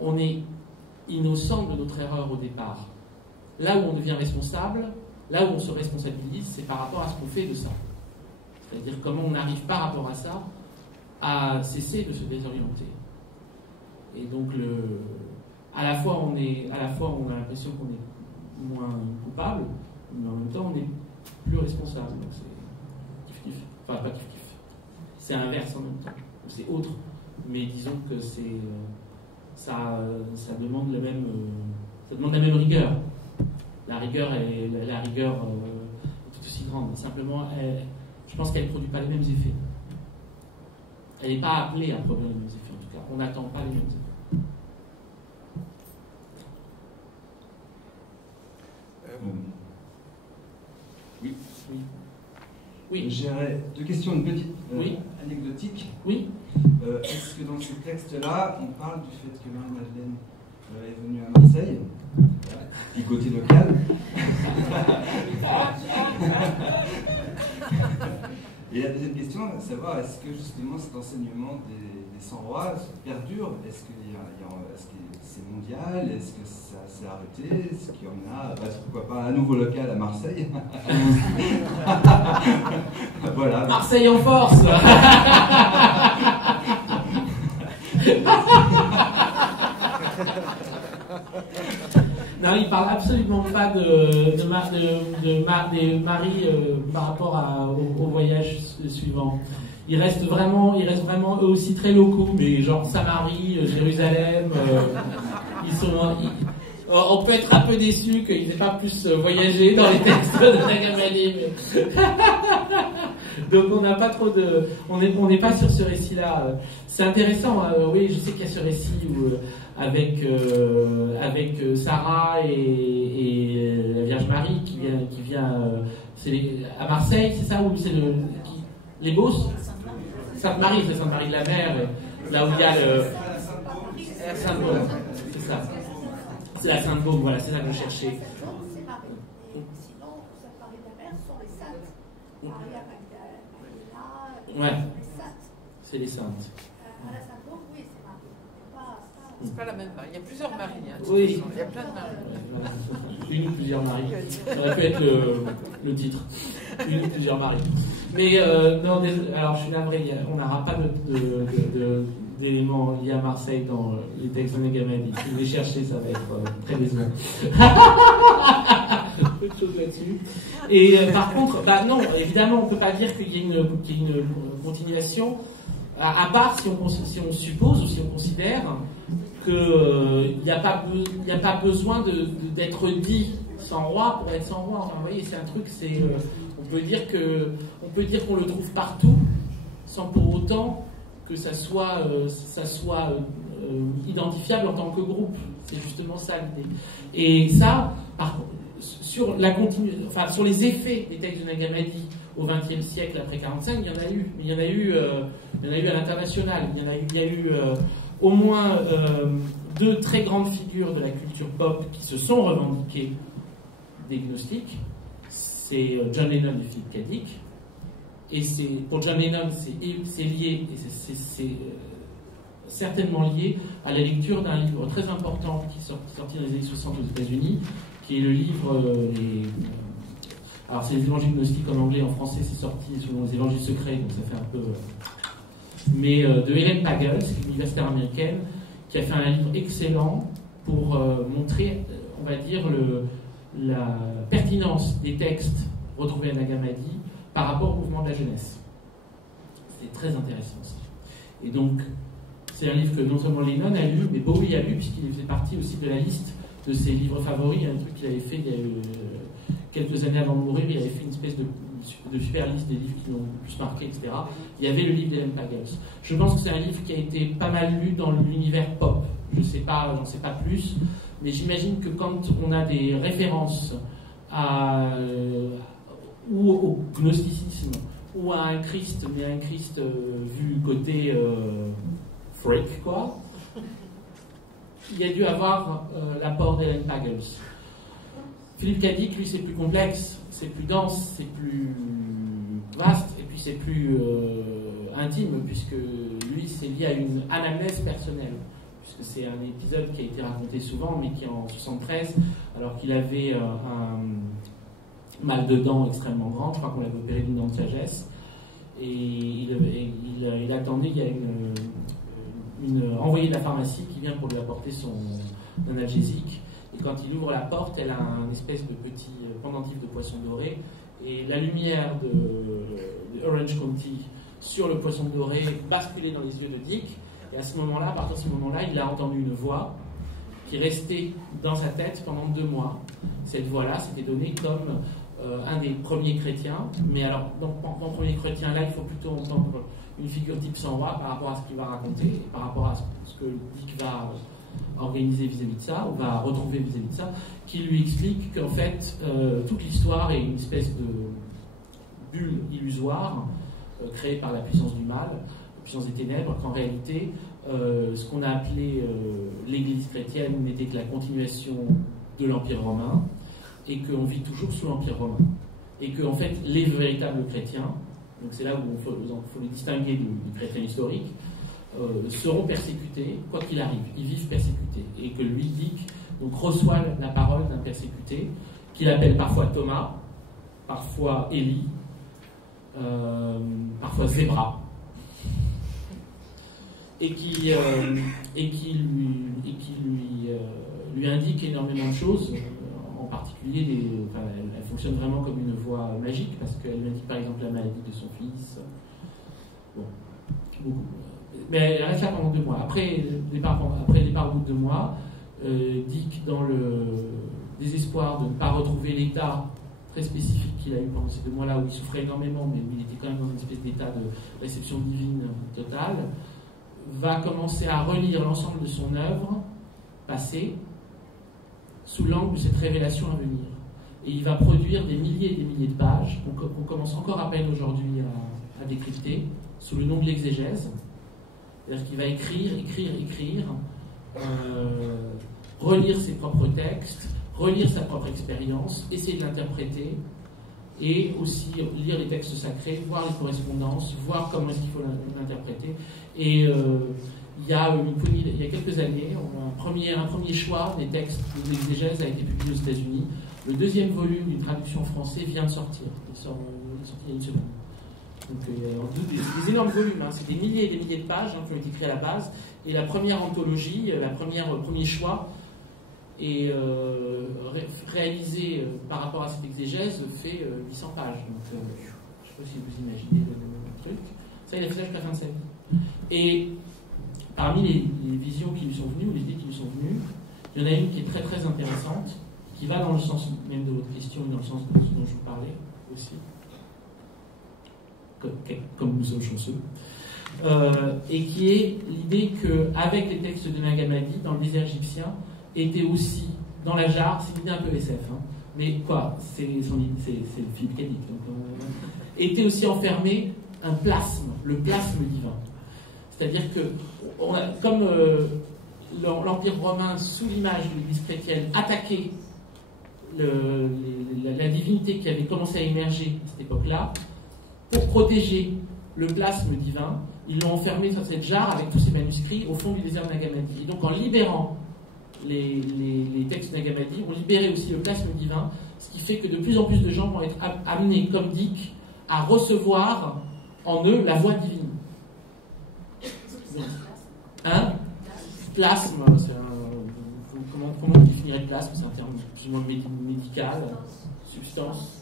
on est innocent de notre erreur au départ. Là où on devient responsable, là où on se responsabilise, c'est par rapport à ce qu'on fait de ça. C'est-à-dire comment on arrive par rapport à ça à cesser de se désorienter. Et donc, à la fois on a l'impression qu'on est moins coupable, mais en même temps on est plus responsable. Donc c'est kiff-kiff. Enfin, pas kiff-kiff. C'est inverse en même temps. C'est autre. Mais disons que ça demande la même rigueur. La rigueur est tout aussi grande. Simplement, je pense qu'elle ne produit pas les mêmes effets. Elle n'est pas appelée à produire les mêmes effets, en tout cas. On n'attend pas les mêmes effets. Oui. Oui. Oui. J'aurais deux questions, une petite oui. anecdotique. Oui. Est-ce que dans ce texte-là, on parle du fait que Marie-Madeleine est venue à Marseille, du côté local? Et la deuxième question, savoir est-ce que justement cet enseignement des 100 rois perdure? Est-ce que c'est mondial? Est-ce que ça s'est arrêté? Est-ce qu'il y en a, pourquoi pas, un nouveau local à Marseille? Voilà. Marseille en force. Non, il parle absolument pas de Marie par rapport au voyage suivant. Ils restent vraiment eux aussi très locaux, mais genre Samarie, Jérusalem, on peut être un peu déçu qu'ils n'aient pas plus voyagé dans les textes de Nag Hammadi. Donc on n'a pas trop de, on n'est pas sur ce récit-là. C'est intéressant. Oui, je sais qu'il y a ce récit où, avec Sarah et la Vierge Marie qui vient à Marseille, c'est ça, ou c'est les Bosses? Sainte-Marie, c'est Sainte-Marie de la Mer, là où il y a le Sainte-Baume, c'est ça. C'est la Sainte-Baume, voilà, c'est ça que je cherchais. Ouais, c'est les saintes. C'est pas la même Marie. Il y a plusieurs Maries. Hein, oui. Il y a plein de Maries. Une ou plusieurs Maries. Ça aurait pu être le titre. Une ou plusieurs Maries. Mais non, alors je suis navré, on n'aura pas d'éléments liés à Marseille dans les textes de Nag Hammadi. Si vous les cherchez, ça va être très décevant. Peu de choses là-dessus. Et par contre, non, évidemment, on ne peut pas dire qu'il y ait une continuation, à part si on suppose ou si on considère qu'il n'y a pas besoin d'être dit sans roi pour être sans roi. Enfin, vous voyez, c'est un truc, on peut dire qu'on le trouve partout, sans pour autant que ça soit identifiable en tant que groupe. C'est justement ça l'idée. Et ça, par contre, sur les effets des textes de Nag Hammadi au XXe siècle après 1945, il y en a eu. Mais il y en a eu à l'international. Il y a eu au moins deux très grandes figures de la culture pop qui se sont revendiquées des gnostiques. C'est John Lennon et Philip K. Dick. Et pour John Lennon, c'est lié, et c'est certainement lié à la lecture d'un livre très important qui est sorti dans les années 60 aux États-Unis, qui est le livre. Alors, c'est les évangiles gnostiques en anglais, en français, c'est sorti selon les évangiles secrets, donc ça fait un peu. Mais de Helen Pagels, qui est une universitaire américaine, qui a fait un livre excellent pour montrer, on va dire, la pertinence des textes retrouvés à Nag Hammadi par rapport au mouvement de la jeunesse. C'est très intéressant ça. Et donc, c'est un livre que non seulement Lennon a lu, mais Bowie a lu, puisqu'il faisait partie aussi de la liste de ses livres favoris. Il y a un truc qu'il avait fait il y a eu, quelques années avant de mourir, il avait fait une espèce de super liste des livres qui l'ont le plus marqué, etc. Il y avait le livre d'Helen Pagels. Je pense que c'est un livre qui a été pas mal lu dans l'univers pop. je sais pas, j'en sais pas plus, mais j'imagine que quand on a des références ou au gnosticisme, ou à un Christ, mais un Christ vu côté freak, quoi, il y a dû avoir l'apport d'Hélène Pagels. Philippe Cadic, lui, c'est plus complexe, c'est plus dense, c'est plus vaste, et puis c'est plus intime, puisque lui, c'est lié à une anamnèse personnelle, puisque c'est un épisode qui a été raconté souvent, mais qui en 73, alors qu'il avait un mal de dents extrêmement grand, je crois qu'on l'avait opéré d'une dent de sagesse, et il attendait, il y a une envoyée de la pharmacie qui vient pour lui apporter son analgésique. Et quand il ouvre la porte, elle a un espèce de petit pendentif de poisson doré. Et la lumière de Orange County sur le poisson doré basculait dans les yeux de Dick. Et à ce moment-là, à partir de ce moment-là, il a entendu une voix qui restait dans sa tête pendant 2 mois. Cette voix-là s'était donnée comme un des premiers chrétiens. Mais alors, dans le premier chrétien, là, il faut plutôt entendre une figure type sans roi par rapport à ce qu'il va raconter, et par rapport à ce que Dick va organiser vis-à-vis de ça, ou va retrouver vis-à-vis de ça, qui lui explique qu'en fait, toute l'histoire est une espèce de bulle illusoire créée par la puissance du mal, la puissance des ténèbres, qu'en réalité, ce qu'on a appelé l'Église chrétienne n'était que la continuation de l'Empire romain, et qu'on vit toujours sous l'Empire romain. Et que, en fait, les véritables chrétiens, donc c'est là où il faut les distinguer du chrétien historique, seront persécutés, quoi qu'il arrive. Ils vivent persécutés. Et que lui, Dick, donc, reçoit la parole d'un persécuté, qu'il appelle parfois Thomas, parfois Élie, parfois Zébra, et qui lui indique énormément de choses. En particulier, elle fonctionne vraiment comme une voix magique, parce qu'elle lui indique par exemple la maladie de son fils. Bon, beaucoup. Mais elle reste là pendant 2 mois. Après le départ au bout de 2 mois, Dick, dans le désespoir de ne pas retrouver l'état très spécifique qu'il a eu pendant ces 2 mois-là, où il souffrait énormément, mais où il était quand même dans une espèce d'état de réception divine totale, va commencer à relire l'ensemble de son œuvre passée sous l'angle de cette révélation à venir. Et il va produire des milliers et des milliers de pages qu'on commence encore à peine aujourd'hui à décrypter, sous le nom de l'exégèse. C'est-à-dire qu'il va écrire, relire ses propres textes, relire sa propre expérience, essayer de l'interpréter, et aussi lire les textes sacrés, voir les correspondances, voir comment est-ce qu'il faut l'interpréter. Et il y a quelques années, un premier choix des textes de l'exégèse a été publié aux États-Unis. Le 2e volume d'une traduction en français vient de sortir. Il est sorti il y a une semaine. Donc, des énormes volumes, hein. C'est des milliers et des milliers de pages qui ont été créées à la base. Et la première anthologie, premier choix, est réalisé par rapport à cette exégèse, fait 800 pages. Donc, je ne sais pas si vous imaginez le truc. Ça, il a fait ça jusqu'à la fin de sa vie. Et parmi les visions qui lui sont venues, ou les idées qui lui sont venues, il y en a une qui est très très intéressante, qui va dans le sens même de votre question, dans le sens de ce dont je vous parlais aussi, comme nous sommes chanceux, et qui est l'idée qu'avec les textes de Nag Hammadi, dans le désert égyptien, était aussi, dans la jarre, c'est une idée un peu SF, hein, mais quoi, c'est le Philippe Cadic, était aussi enfermé un plasme, le plasme divin. C'est-à-dire que, comme l'Empire romain, sous l'image de l'Église chrétienne, attaquait la divinité qui avait commencé à émerger à cette époque-là, pour protéger le plasme divin, ils l'ont enfermé dans cette jarre avec tous ces manuscrits au fond du désert de Nag Hammadi. Et donc en libérant les textes de Nag Hammadi, on libérait aussi le plasme divin, ce qui fait que de plus en plus de gens vont être amenés, comme Dick, à recevoir en eux la voix divine. Hein? Plasme, comment on définirait le plasme? C'est un terme plus ou moins médical. Substance.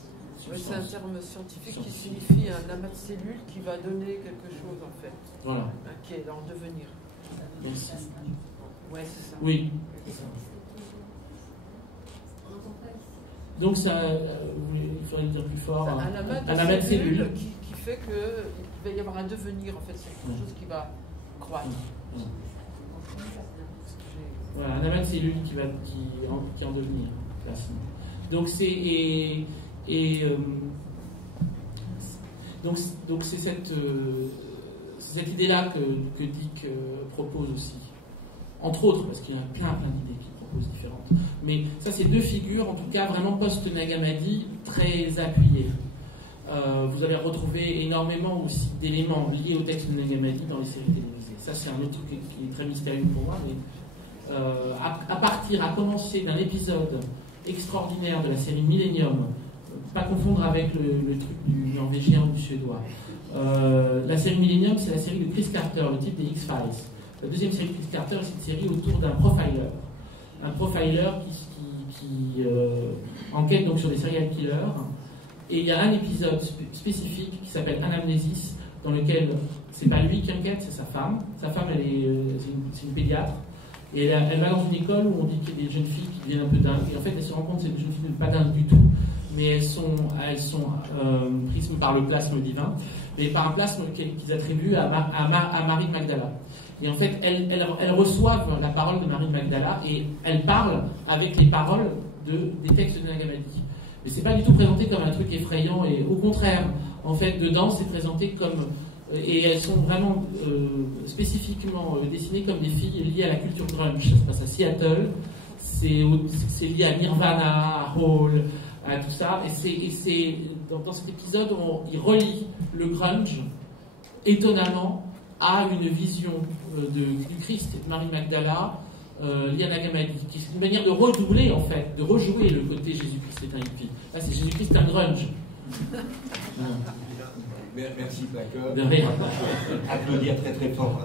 Oui, c'est un terme scientifique qui signifie un amas de cellules qui va donner quelque chose en fait. Voilà. Qui est en devenir. Merci. Ouais, c'est ça. Oui. Donc ça, il faudrait le dire plus fort. Un amas de cellules qui fait qu'il va y avoir un devenir en fait, c'est quelque chose qui va croître. Voilà, un amas de cellules qui en devenir. Donc donc c'est cette idée-là que Dick propose aussi. Entre autres, parce qu'il y a plein d'idées qu'il propose différentes. Mais ça, c'est deux figures, en tout cas, vraiment post-Nag Hammadi, très appuyées. Vous allez retrouver énormément aussi d'éléments liés au texte de Nag Hammadi dans les séries télévisées. Ça, c'est un autre truc qui est très mystérieux pour moi, mais à commencer d'un épisode extraordinaire de la série Millennium, pas confondre avec le truc du norvégien ou du suédois. La série Millennium, c'est la série de Chris Carter, le type des X-Files. La deuxième série de Chris Carter, c'est une série autour d'un profiler. Un profiler qui enquête donc sur des serial killers. Et il y a un épisode spécifique qui s'appelle Anamnesis, dans lequel c'est pas lui qui enquête, c'est sa femme. Sa femme, c'est une pédiatre. Et elle va dans une école où on dit qu'il y a des jeunes filles qui deviennent un peu dingues. Et en fait, elle se rend compte que c'est des jeunes filles pas dingues du tout. Mais elles sont prises par le plasme divin, mais par un plasme qu'ils attribuent à Marie de Magdala. Et en fait, elles reçoivent la parole de Marie de Magdala et elles parlent avec les paroles des textes de Nag Hammadi. Mais c'est pas du tout présenté comme un truc effrayant, et au contraire, en fait, dedans, c'est présenté comme... Et elles sont vraiment spécifiquement dessinées comme des filles liées à la culture grunge. Ça se passe à Seattle, c'est lié à Nirvana, à Hall, à tout ça. Et c'est dans cet épisode, il relie le grunge, étonnamment, à une vision du Christ et de Marie Magdala, liée à Nag Hammadi, qui est une manière de redoubler, en fait, de rejouer le côté Jésus-Christ est un hippie. Là, c'est Jésus-Christ un grunge. Merci, Paco. De rien. Applaudir très très fort.